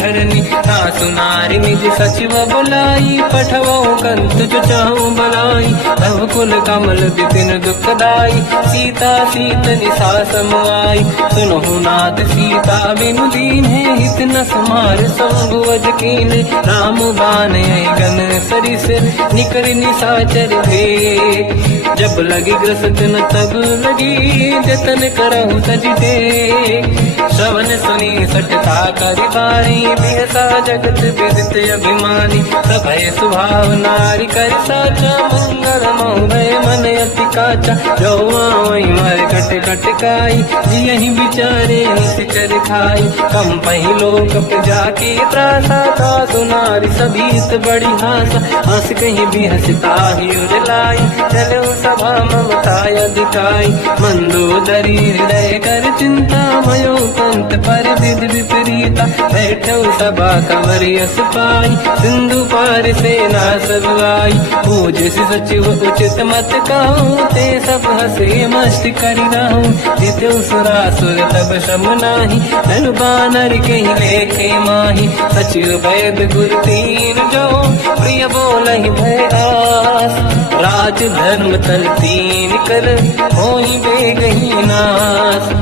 धरनी सासु नारी निज सचिव बुलाई पठवो कंत जो चाहू बलाई तब कुल कमल विपिन दुखदाई सीता सीत निशा समाई सुनहु नाथ सीता बिनु दीन है हित न समार संगुवज कीन राम बान गन सरिस निकर निशाचर भेद जब लगी ग्रसत न तब लगी जतन करहु सजते श्रवण सुनी सटता करि बारी बिहसा जगत विदित अभिमानी सभय स्वभाव नारी कर साचा मंगल मोहय मन अति काचा जो आवई मर कट कटकाई जियहि बिचारे निश्चर खाई कम पहिलो कप जाके त्रासा था सुनारी सभीत बड़ी हासा हंस कहीं भी हंसता ही उड़लाई चलो सभा ममताय दिखाई मंदोदरी हृदय कर चिंता भयो पंत पर विध विपरीता बैठो सभा कंवरियस पाई सिंधु पार सेना सब आई पूज सचिव उचित मत कहूँ ते सब हसे मस्त करि रहूं जितु सुरासुर तब शम नाही धन बानर कहीं लेखे माही सचिव वैद गुरु तीन जो प्रिय बोलहि भय आस राज धर्म तल तीन कर होई बेगही नास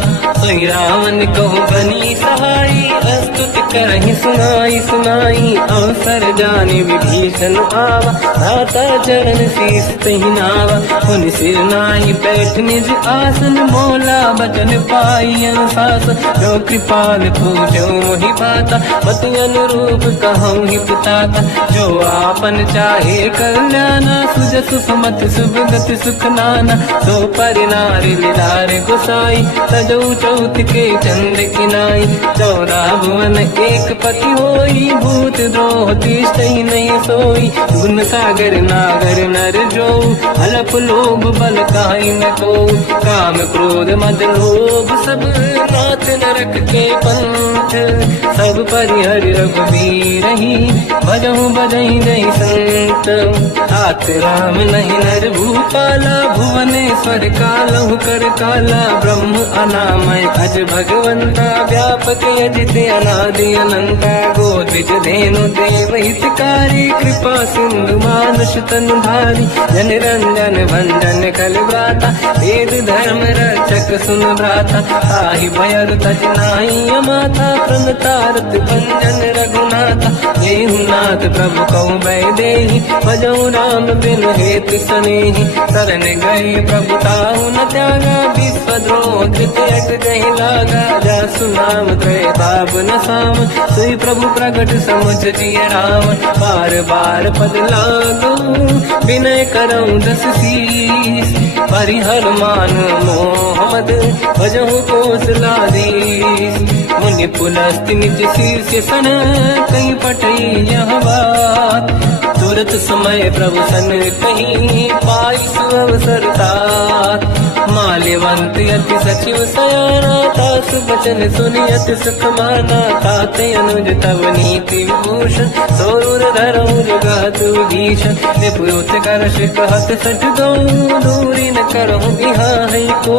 सोई रावण कहु बनी सहाई अस्तुत करहि सुनाई सुनाई अवसर जाने विभीषण आवा धाता चरण शीस तहि नावा पुन सिर नाहि बैठ निज आसन मोला बचन पाई अनुशासन जो कृपाल पूजो मोहि पाता पति अनुरूप कहूँ ही पिताता जो आपन चाहे कल्याणा सुजस सुमत सुभगति सुख नाना सो परिनारी लीलार गुसाई तजौ चौथ के चंद किनाई चौरा भुवन एक पति होई भूत द्रोह तिष्ठई नहीं सोई गुण सागर नागर नर जो हलप लोभ बल काई न को काम क्रोध मद लोभ सब नाथ नरक के पंथ सब परिहर रघुवीर ही भजहु बजहि नहीं संत हाथ राम नहीं नर भूपाला भुवनेश्वर कालहु कर काला ब्रह्म अनामय अज भगवंता व्यापक यजित अनादि अनंता गोद्विज धेनु देव हितकारी कृपा सिंधु मानुष तनु धारी जन रंजन भंजन कल व्राता वेद धर्म रक्षक सुन भ्राता ताहि भयर तज नाहि माथा प्रणतारत भंजन रघुनाथा देहुनाथ प्रभु कहु बै देहि भजऊ राम बिन हेतु सनेहि शरण गए प्रभु ताहु न त्यागा विश्वद्रोह कृत अट गहि लागा जासु नाम त्रैताप न साम सोई प्रभु प्रगट समुझ जिय राम बार बार पद लागू विनय करऊँ दस शीस परिहर मान मोहम्मद भजहु कौशलाधीश मुनि पुलस्ति निज शीर्ष सन कहीं पटई यह बात तुरत समय प्रभु सन कहीं पाई सुअवसर तात माल्यवंत अति सचिव सयाना तासु बचन सुनि अति सुख माना ताते अनुज तव नीति विभूषण सोरुर धरऊ जगत भीषण निपुत कर कहत सठ दो दूरी न करहु यहाँ है को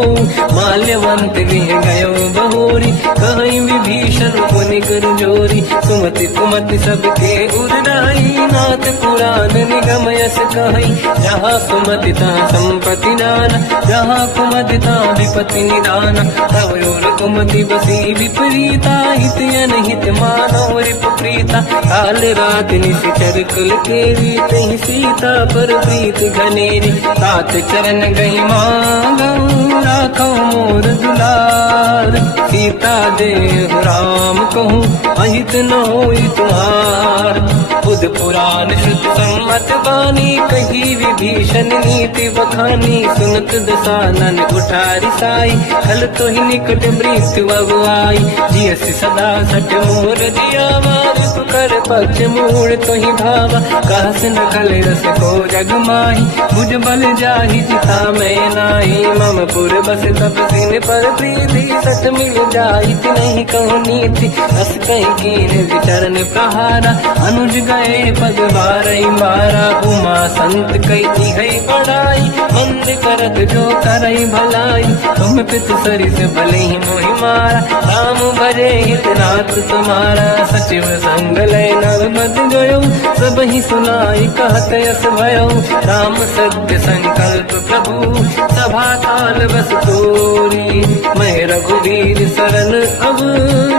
माल्यवंत गृह गयो बहोरी कहीं विभीषण पुनि कर जोरी सुमति कुमति सबके उड़ाई नाथ पुराण निगम यस कहीं जहाँ सुमति तहाँ संपत्ति नाना जहाँ कुमति तहाँ विपत्ति निदाना तव और कुमति बसी विपरीता हित अनहित मानव रिपुप्रीता काल रात निशिचर कुल केरी तही सीता पर प्रीत घनेरी तात चरण गई मांगऊ राखो मोर दुलार सीता देव राम कहूँ अहित न होई तुम्हार बुध पुराण श्रुत सम्मत बानी कही विभीषण नीति बखानी सुनत दसानन उठारी साई खल तो ही निकट मृत्यु अब आई जियस सदा सट मोर दिया मार कर पक्ष मूड़ तो ही भावा कहस न खल रस को जग माही बुझ बल जाहि जिता मैं नाही मम पुर बस तब सिन पर प्रीति सत मिल जाहि नहीं कहूँ नीति अस कहीं कीन विचरण प्रहारा अनुज गए पद बारई मारा उमा संत कई है बड़ाई मंद करत जो करई भलाई तुम पित सरिस भले ही मोहि मारा राम भजे हितनाथ तुम्हारा सचिव संग लय नव मत गयो सब ही सुनाई कहत यस भयो राम सत्य संकल्प प्रभु सभा काल बस तोरी मैं रघुवीर शरण अब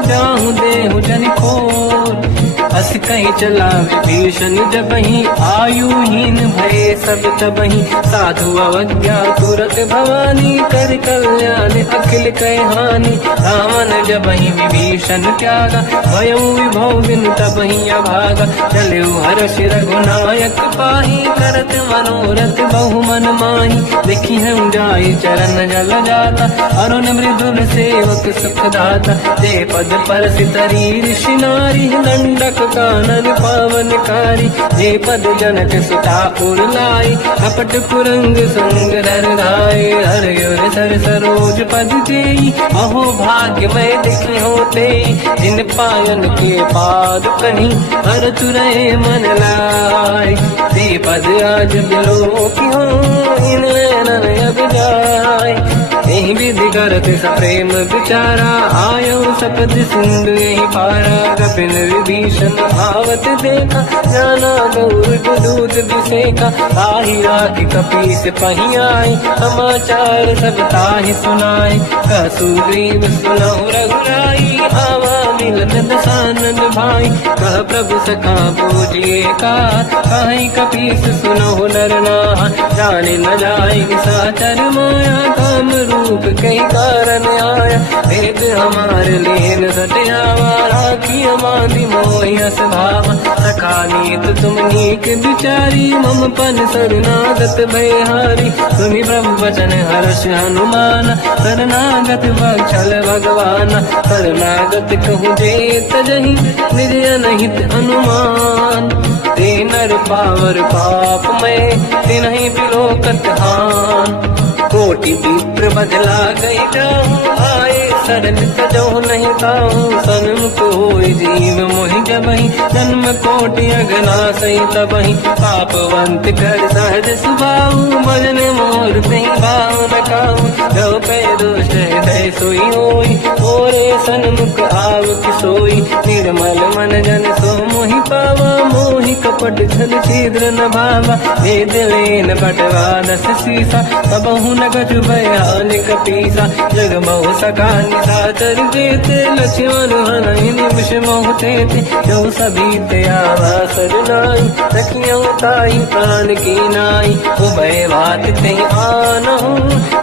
जाहु देहु जन खोर अस कहीं चला विभीषण जबहि आयुहीन भय सब तबहि साधु अवज्ञा तुरत भवानी कर कल्याण अखिल कह हानि रावण जबहि विभीषण त्यागा भयउ विभव बिन तबहि अभागा चलु हर्ष रघुनायक पाहि करत मनोरथ बहु मन माहि देखी हम जाई चरण जल जाता अरुण मृदुल सेवक सुख दाता ते पद पर सितरी ऋषि नारी दंडक कानन पावनकारी जे पद जनक सुता पुर लाई कपट कुरंग संग धर धाय हर यर सर सरोज पद जेई अहो भाग्य मैं देखी होते जिन पायन के पाद कहीं हर तुरहे मन लाय ते पद आज बिलो की हो इन नैनन अब जाय यही विधि करत सप्रेम विचारा आयो सपद सिंधु यही पारा कपिल विभीषण आवत देखा जाना गौर दूध विसेका ताहि राखी कपीस पही आई समाचार सब ताहि सुनाई कह सुग्रीव सुनहु रघुराई आवा मिलत दसानन भाई कह प्रभु सखा पूजिए का कहीं कपीस सुनहु नर नाहा जाने न जाय साचर माया काम रूप कई कारण आया भेद हमारे लेन सत्यावा राखी हमारी मोहियस भावा सखा नीत तुम नीक बिचारी मम पन शरणागत भयहारी सुनि ब्रह्म वचन हर्ष हनुमान शरणागत बक्षल भगवान शरणागत कहूँ जे तजहि निज अनहित अनुमान ते नर पावर पाप में तिन्हि बिलोकत हान कोटि विप्र बदला गई जाऊं आए शरण तजो नहीं ताऊं सन्मुख होय जीव मोहि जबहि जन्म कोटि अगना सही तबहि पापवंत कर सहज सुभाऊ भजन मोर सही भाव न काऊ जो पे दोष हृदय सोई होई मोरे सन्मुख आव किसोई निर्मल मन जन सो मोहि पावा मोहि कपट छल छिद्र न भावा वेद लेन बटवा दस सीसा सबहु न गजु भयान कपीसा जग बहु सका निशाचर जेते लक्ष्मण हनहि निमिष मोह तेते जो सभी त्यावा सरनाई सखियों ताई प्राण की नाई उभय बात ते आनहु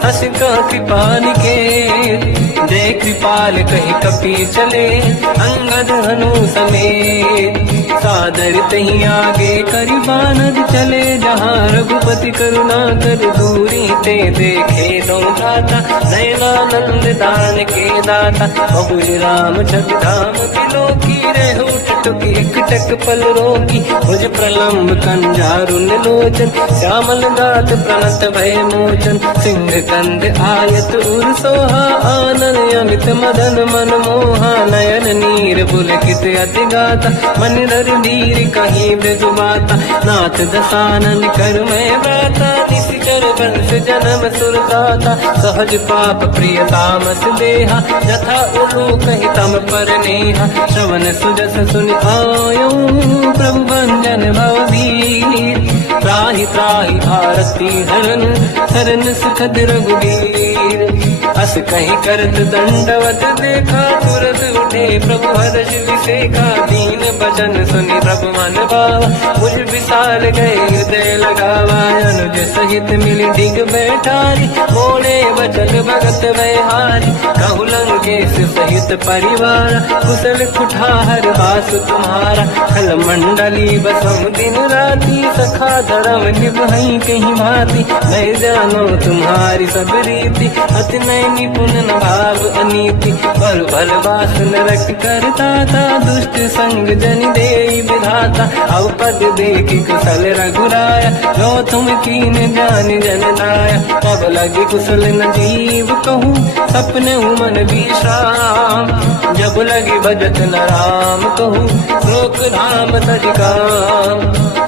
हस का कृपान के जय कृपाल कहीं कपी चले अंगद हनु समेत सादर तही आगे करी बानद चले जहाँ रघुपति करुणा कर दूरी ते देखे दो दाता नयनानंद दान के दाता बहुज राम छग धाम किलो की रेहू टटुक एक टक पल रोकी भुज प्रलम्ब कंजारुन लोचन श्यामल गात प्रणत भय मोचन सिंह कंद आयत उर सोहा आनन अमित मदन मन मोहा नयन नीर पुलकित अति गाता मन धर धीर कहीं मृदु बाता नाथ दसानन कर मैं बाता निशिचर वंश जन्म सुरताता सहज पाप प्रिय तामस देहा यथा उलू कही तम पर नेहा श्रवण सुजस सुन आयो प्रभु भंजन भववीर त्राहि त्राहि आरती हरन शरण सुखद रघुवीर अस कहीं करत दंडवत देखा तुरत उठे प्रभु हर्ष विसेखा दीन भजन सुनि प्रभु मन भावा मुझ विशाल गए हृदय लगावा अनुज सहित मिली डिग बैठारी बोले वचन भगत व्यहारी कहु लंकेश सहित परिवार कुशल कुठार वास तुम्हारा खल मंडली बसम दिन राती सखा धर्म निभई कहीं भांति मैं जानो तुम्हारी सब रीति अति नय निपुण न भाव अनीति पर भल वासन रट करता था दुष्ट संग जन दे विधाता अब पद देखी कुशल रघुराया जो तुम कीन जान जन नाया अब लगी कुशल न जीव कहूँ सपने मन विश्राम जब लगी भजत न राम कहूँ लोक धाम तजकाम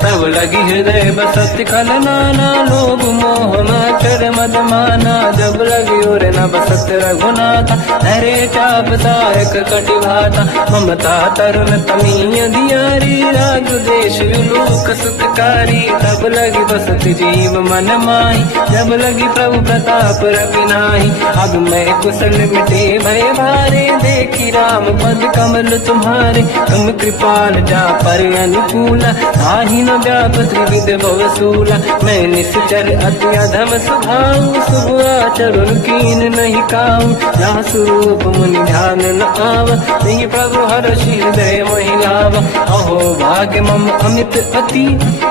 तब लगी हृदय बसत खल नाना लोभ मोह मकर मद माना जब लगी और न बसत रघुनाथ हरे चाप सायक कटिभाता ममता तरुण तमीय दियारी राग देश विलोक सुतकारी तब लगी बसत जीव मन माही जब लगी प्रभु प्रताप रविनाही अब मैं कुशल मिटे भय भारे देखी राम पद कमल तुम्हारे तुम कृपाल जा पर अनुकूला ताहि न व्याप त्रिविध भवसूला मैं निश्चर अति अधम स्वभाव शुभ आचरण कीन नहीं काऊ जहाँ स्वरूप मुनि ध्यान न आव नहीं प्रभु हर्षि हृदय महिलाव अहो भाग्य मम अमित अति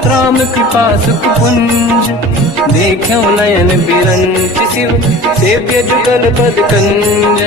राम कृपा सुख पुंज देखो नयन बिरंच शिव सेव्य जुगल पद कंज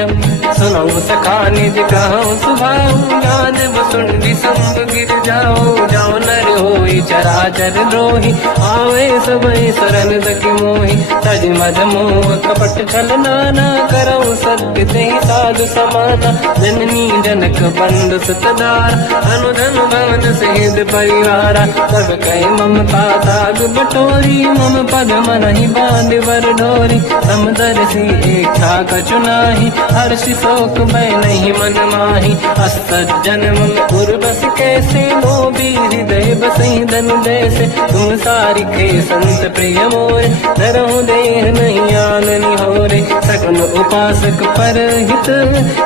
सुनऊ सखा निज कहूँ सुभाऊ गान सुंडी संग गिर जाओ जाओ नर होई चराचर द्रोही आवे सबई सरल दखि मोहि तज मज मोह कपट छल नाना करऊ सत्य ते साधु समाना जननी जनक बंधु सुतदार अनुधन भवन सहित परिवारा सब कहे ममता ताग बटोरी मम पद मन ही बांध बर डोरी समदर्शी इच्छा कछु नाही हर्षि शोक भय नहीं मन माही असज्जन मम उर्वस कैसे लोभी हृदय बसई धन जैसे तुम सारी खे संत प्रिय मोरे नरहु देह नहीं आननि होरे सकल उपासक पर हित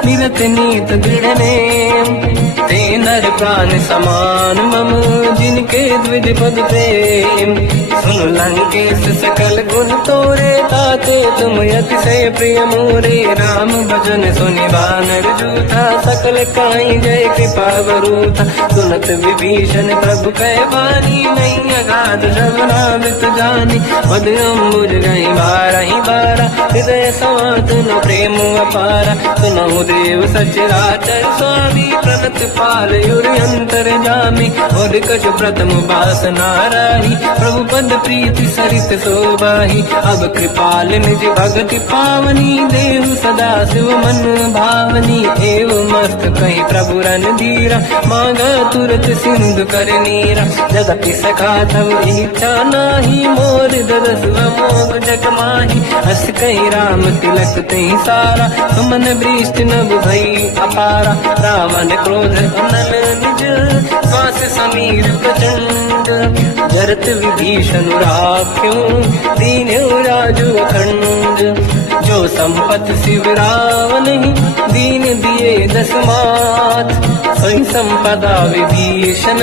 मिलत नीत दृढ़ नेम ते नर प्राण समान मम जिनके द्विज पद प्रेम सुन लंकेश सकल गुण तोरे ताते तुम अतिशय प्रिय मोरे राम भजन सुनि वानर जूथा सकल काई जय कृपा वरूथा सुनत विभीषण प्रभु कह वाणी नहीं अगाध श्रवणामृत जानी पद अम्बुज गई बारहि बारा हृदय समात न प्रेम अपारा सुनहु देव सचराचर स्वामी प्रणत पाल युरि अंतर जामी और कछ प्रथम वासना राही प्रभु पद प्रीति सरित शोभाही अब कृपाल निज भगति पावनी देहु सदा शिव मन भावनी एव मस्त कही प्रभु रन धीरा मांगा तुरत सिंधु कर नीरा जगति सखा तब इच्छा नाही मोर दरस मोग जग माही हस कही राम तिलक तही सारा सुमन वृष्टि नभ भई अपारा रावण क्रोध अनल निज श्वास समीर प्रचंड जरत विभीषण राख्यो दीन्यो राजु अखंड जो संपत शिव रावण दीन दिए दस मात सोई संपदा विभीषण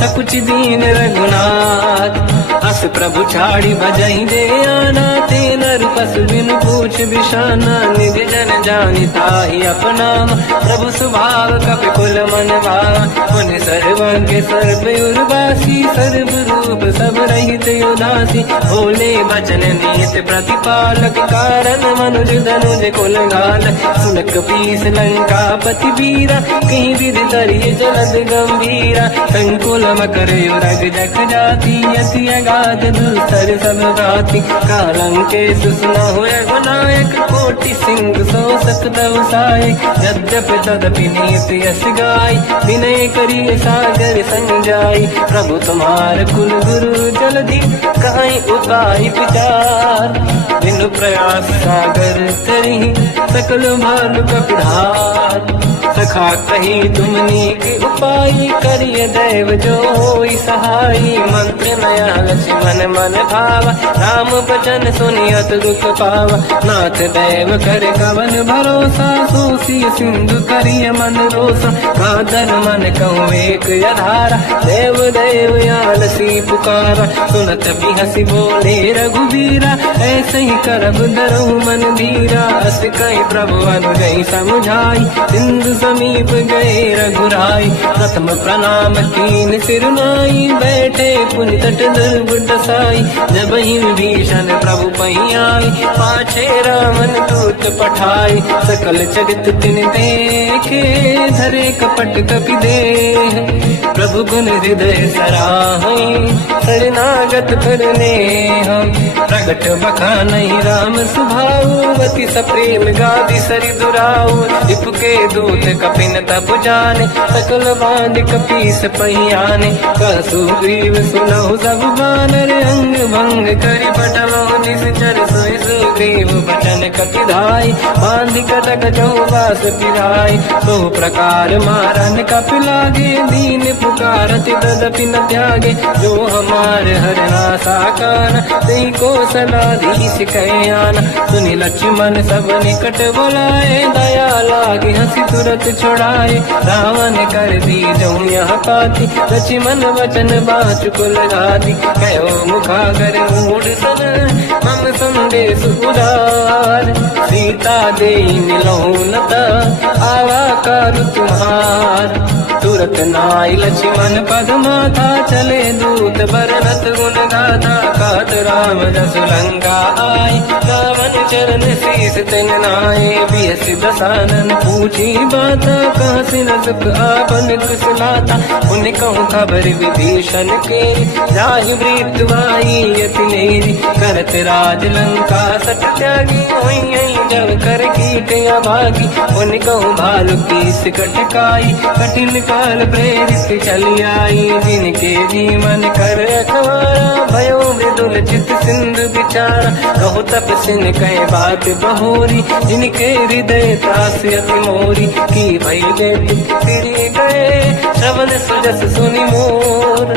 सकुच दीन रघुनाथ अस प्रभु छाड़ी भजहि दे आना ते नर पसु बिनु पूछ बिशाना निज जन जानि ताहि अपनाम प्रभु स्वभाव कपि कुल मन भाव मुनि सर्वज्ञ सर्व उर्वासी सर्व सब रहित उदासी बोले बचन नीत प्रतिपालक कारण मनुज धनुज कुल घाल सुन कपीस लंका पति वीरा कहीं विधि तरिय जलद गंभीरा संकुल मकर युरग जख जाति अति अगाध दुस्तर सब राति कालंके सुसना हुए गुनायक कोटि सिंह सो सकदव साय यद्यपि तदपि नीति यस गाय विनय करिय सागर संजाई प्रभु तुम्हार कुल गुरु जलधि कहीं उपाय विचार बिनु प्रयास सागर तरी सकल भानु कपिधार सखा कही तुमनी के उपाय करिय दैव जो होई सहाई मंत्र नया लक्ष्मण मन भावा राम बचन सुनियत दुख पावा नाथ दैव कर कवन भरोसा सोसी सिंधु करिय मन रोसा कादर मन कहूँ एक यधारा देव देव यालसी पुकारा सुनत भी हसी बोले रघुबीरा ऐसे ही करब दरहु मन धीरा अस कहीं प्रभु अनुगई समझाई सिंधु समीप गए रघुराई प्रथम प्रणाम कीन सिरनाई बैठे पुनि तट दुर्गुड साई जब ही विभीषण प्रभु पही आई पाछे रामन दूत पठाई सकल जगत तिन देखे धरे कपट कपि देह प्रभु गुण हृदय सराहई शरणागत करने हम प्रगट बखानहि राम सुभाऊ अति सप्रेम गादि सरि दुराऊ रिपुके दूत कपिन तप जाने सकल बांध कपीस पहियाने कहसु ग्रीव सुनहु सब बानर अंग भंग करि पटलहु निश्चर सोई सुग्रीव बचन कपिधाई बांध कटक चौबास पिराई सो प्रकार मारन कपि लागे दीन पुकारत तदपि न त्यागे जो हमार हरना साकार तेई को सलाधीश कयाना सुनि लक्ष्मण सब निकट बुलाए दया लागे हंसी तुरत छुड़ाए रावण कर दी जो यह पाती लक्ष्मण वचन बाच कुल घाती कहो मुखागर मूढ़ सन मम संदेश उदार सीता दे मिलौनता आवा कर तुम्हार तुरत नाई लक्ष्मण पद माथा चले दूत बरनत गुण गाथा कहत राम जस लंका आई रावण चरण शीस तिन नाये बियस दसानन पूछी बाता कहाँ से न सुख आपन कुशलाता उन कहूँ खबर विभीषण के जाहि मृत्युवाई यति नेरी करत राज लंका सट त्यागी होई जब कर कीट अभागी उन कहूँ भालू कीस कटकाई कठिन काल प्रेरित चली आई जिनके जीवन कर अखबारा भयो मृदुल चित सिंधु विचारा कहु तपसिन कहे बात बहोरी जिनके हृदय त्रास अति मोरी की भई फिरी गए श्रवण सुजस सुनि मोर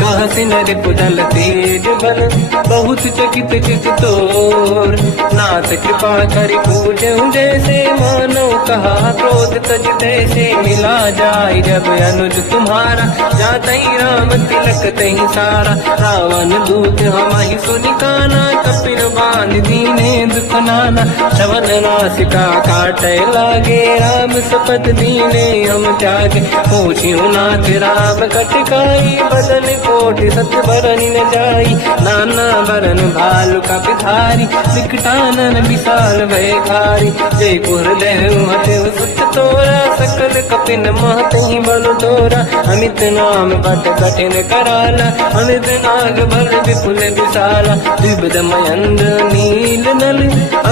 कहसी नर पुजल तेज बल बहुत चकित चित तोर नाथ कृपा करि पूजहु जैसे मानो कहा क्रोध तज तैसे मिला जाय जब अनुज तुम्हारा जातहि राम तिलक तहि सारा रावण दूत हमहि सुनिकाना कपिल बान दीने दुख नाना श्रवण नासिका काटे लागे राम सपत दीने हम त्यागे पूछियो नाथ राम कटकाई बदन कोटि सत बरन न जाई नाना बरन भालु का पिधारी विकटानन विशाल भयकारी जय गुरुदेव हते सुत तोरा सकल कपिन महतहि बल तोरा अमित नाम बट कठिन कराला अमित नाग बल विपुल विशाला विबद मयंद्र नील नल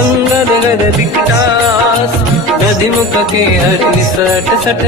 अंगद गद विकटास गधि मुख के हरि सट सट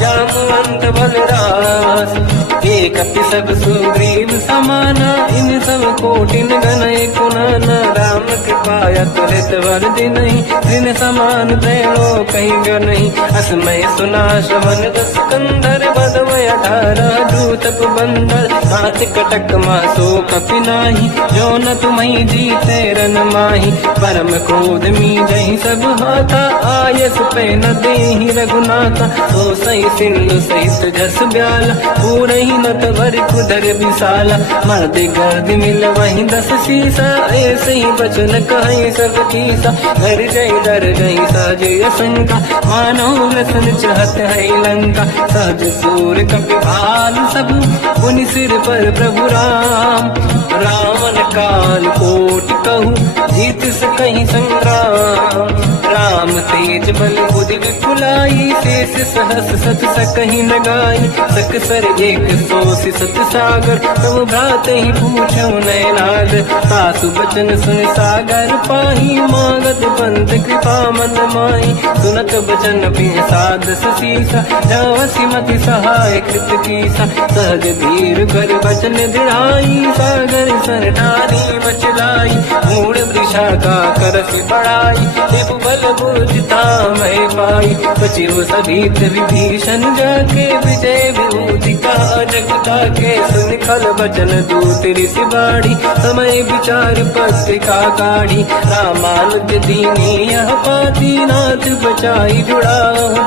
जामवंत बलरास एक कपि सब सुग्रीव समाना इन सब कोटिन गनय कुनाना राम कृपा त्वरित वर दिनहि दिन समान तैलो कहीं गनहि असमय सुना श्रवण दस कंधर बदमय 18 दूत बंदर हाथ कटक मासो कपि नाही जो न तुम्हि जीते रन माही परम क्रोध मी जहि सब हाथा आयस पे न देहि रघुनाथा, तो सही सिंधु सहित जस ब्याला, पूरे ही न तवर कुदर विशाला, मर्द गर्द मिल वही 10 सीसा, ऐसे ही बचन कहीं सब कीसा, घर जय दर गई सहज असंका, मानो लसन चाहत है लंका, सहज सूर कपि भाल सब, पुनि सिर पर प्रभु राम, रावण काल कोटि कहूँ, जीत सकहीं संग्राम, राम तेज बल बुद्धि विपुलाई, शेष सहस सत सकहीं न गाई, सकसर एक सोसी सत सागर, तब भ्रात ही पूछो नैनाद, सासु बचन सुन सागर पाही, मांगत पंथ कृपा मन माई, सुनत बचन पिय साध सीसा, जावसी मति सहाय कृत कीसा, सहज धीर कर बचन दृढ़ाई, सागर सन ठानी बचलाई, मूड़ वृषा का करस बढ़ाई, देव बल बुझता मैं पाई, बचिव सभीत विभीषण जाके, विजय विभूति का जगता के, सुन खल बचन दूत ऋषि बाड़ी, समय विचार पत्रिका काढ़ी, रामानुज दीनी यह पाती, नाथ बचाई जुड़ा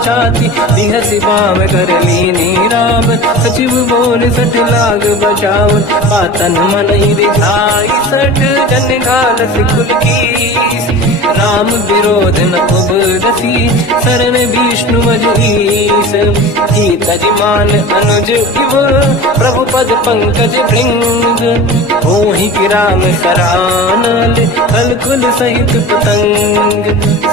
छाती, दिहसि बाम कर लीनी राम, सचिव बोल सठ लाग बचाव, पातन मन ही रिझाई सठ, जन घाल सिकुल कीस, राम विरोध न उबरसी, शरण विष्णु मजईस, तजमान अनुज इव, प्रभु पद पंकज भृंग, होहि कि राम सरानल, कलकुल सहित पतंग,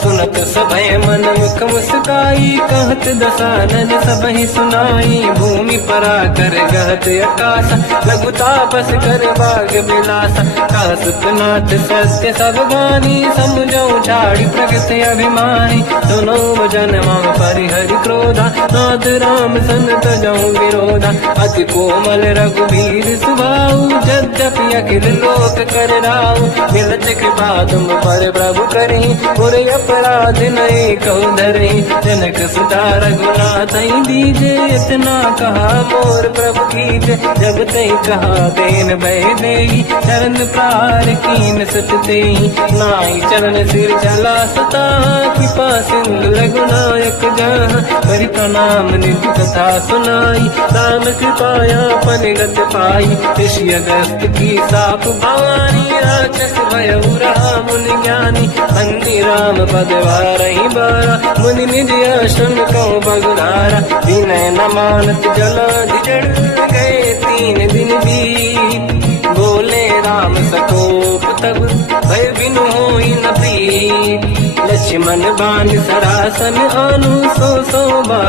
सुनत सभय मन मुख मुस्काई, कहत दसानन सबहि सुनाई, भूमि परा कर गहत आकाशा, लघु तापस कर बाग बिलासा, कासुपनाथ सत्य सब गानी, समझो झाड़ी प्रगत अभिमानी, सुनो भजन मम परिहरि क्रोधा, नाथ राम सन तजऊ विरोधा, अति कोमल रघुवीर सुभाऊ, यद्यपि अखिल लोक कर राऊ, मिलत कृपा तुम पर प्रभु करी, पुर अपराध नहीं कहु धरी, जनक सुता रघुनाथ दीजे, इतना कहा मोर प्रभु कीजे, जब तई कहा देन भय देई, चरण प्रार कीन सत तेई, नाई चरण सिर चला सता, कृपा सिंधु रघुनायक जहाँ, करि प्रणाम निधि कथा सुनाई, राम कृपाया पनिगत पाई, ऋषि अगस्त की साप भवानी, राक्षस भयउ रहा मुनि ज्ञानी, बंदी राम पद वारहि बारा, मुनि निज आश्रम कहु बगुधारा, विनय न मानत जलाधि जड़ गए 3 दिन बीत, बोले राम सकोप तब, भय बिनु होई न प्रीत, लक्ष्मण बाण सरासन आनु 100 बार।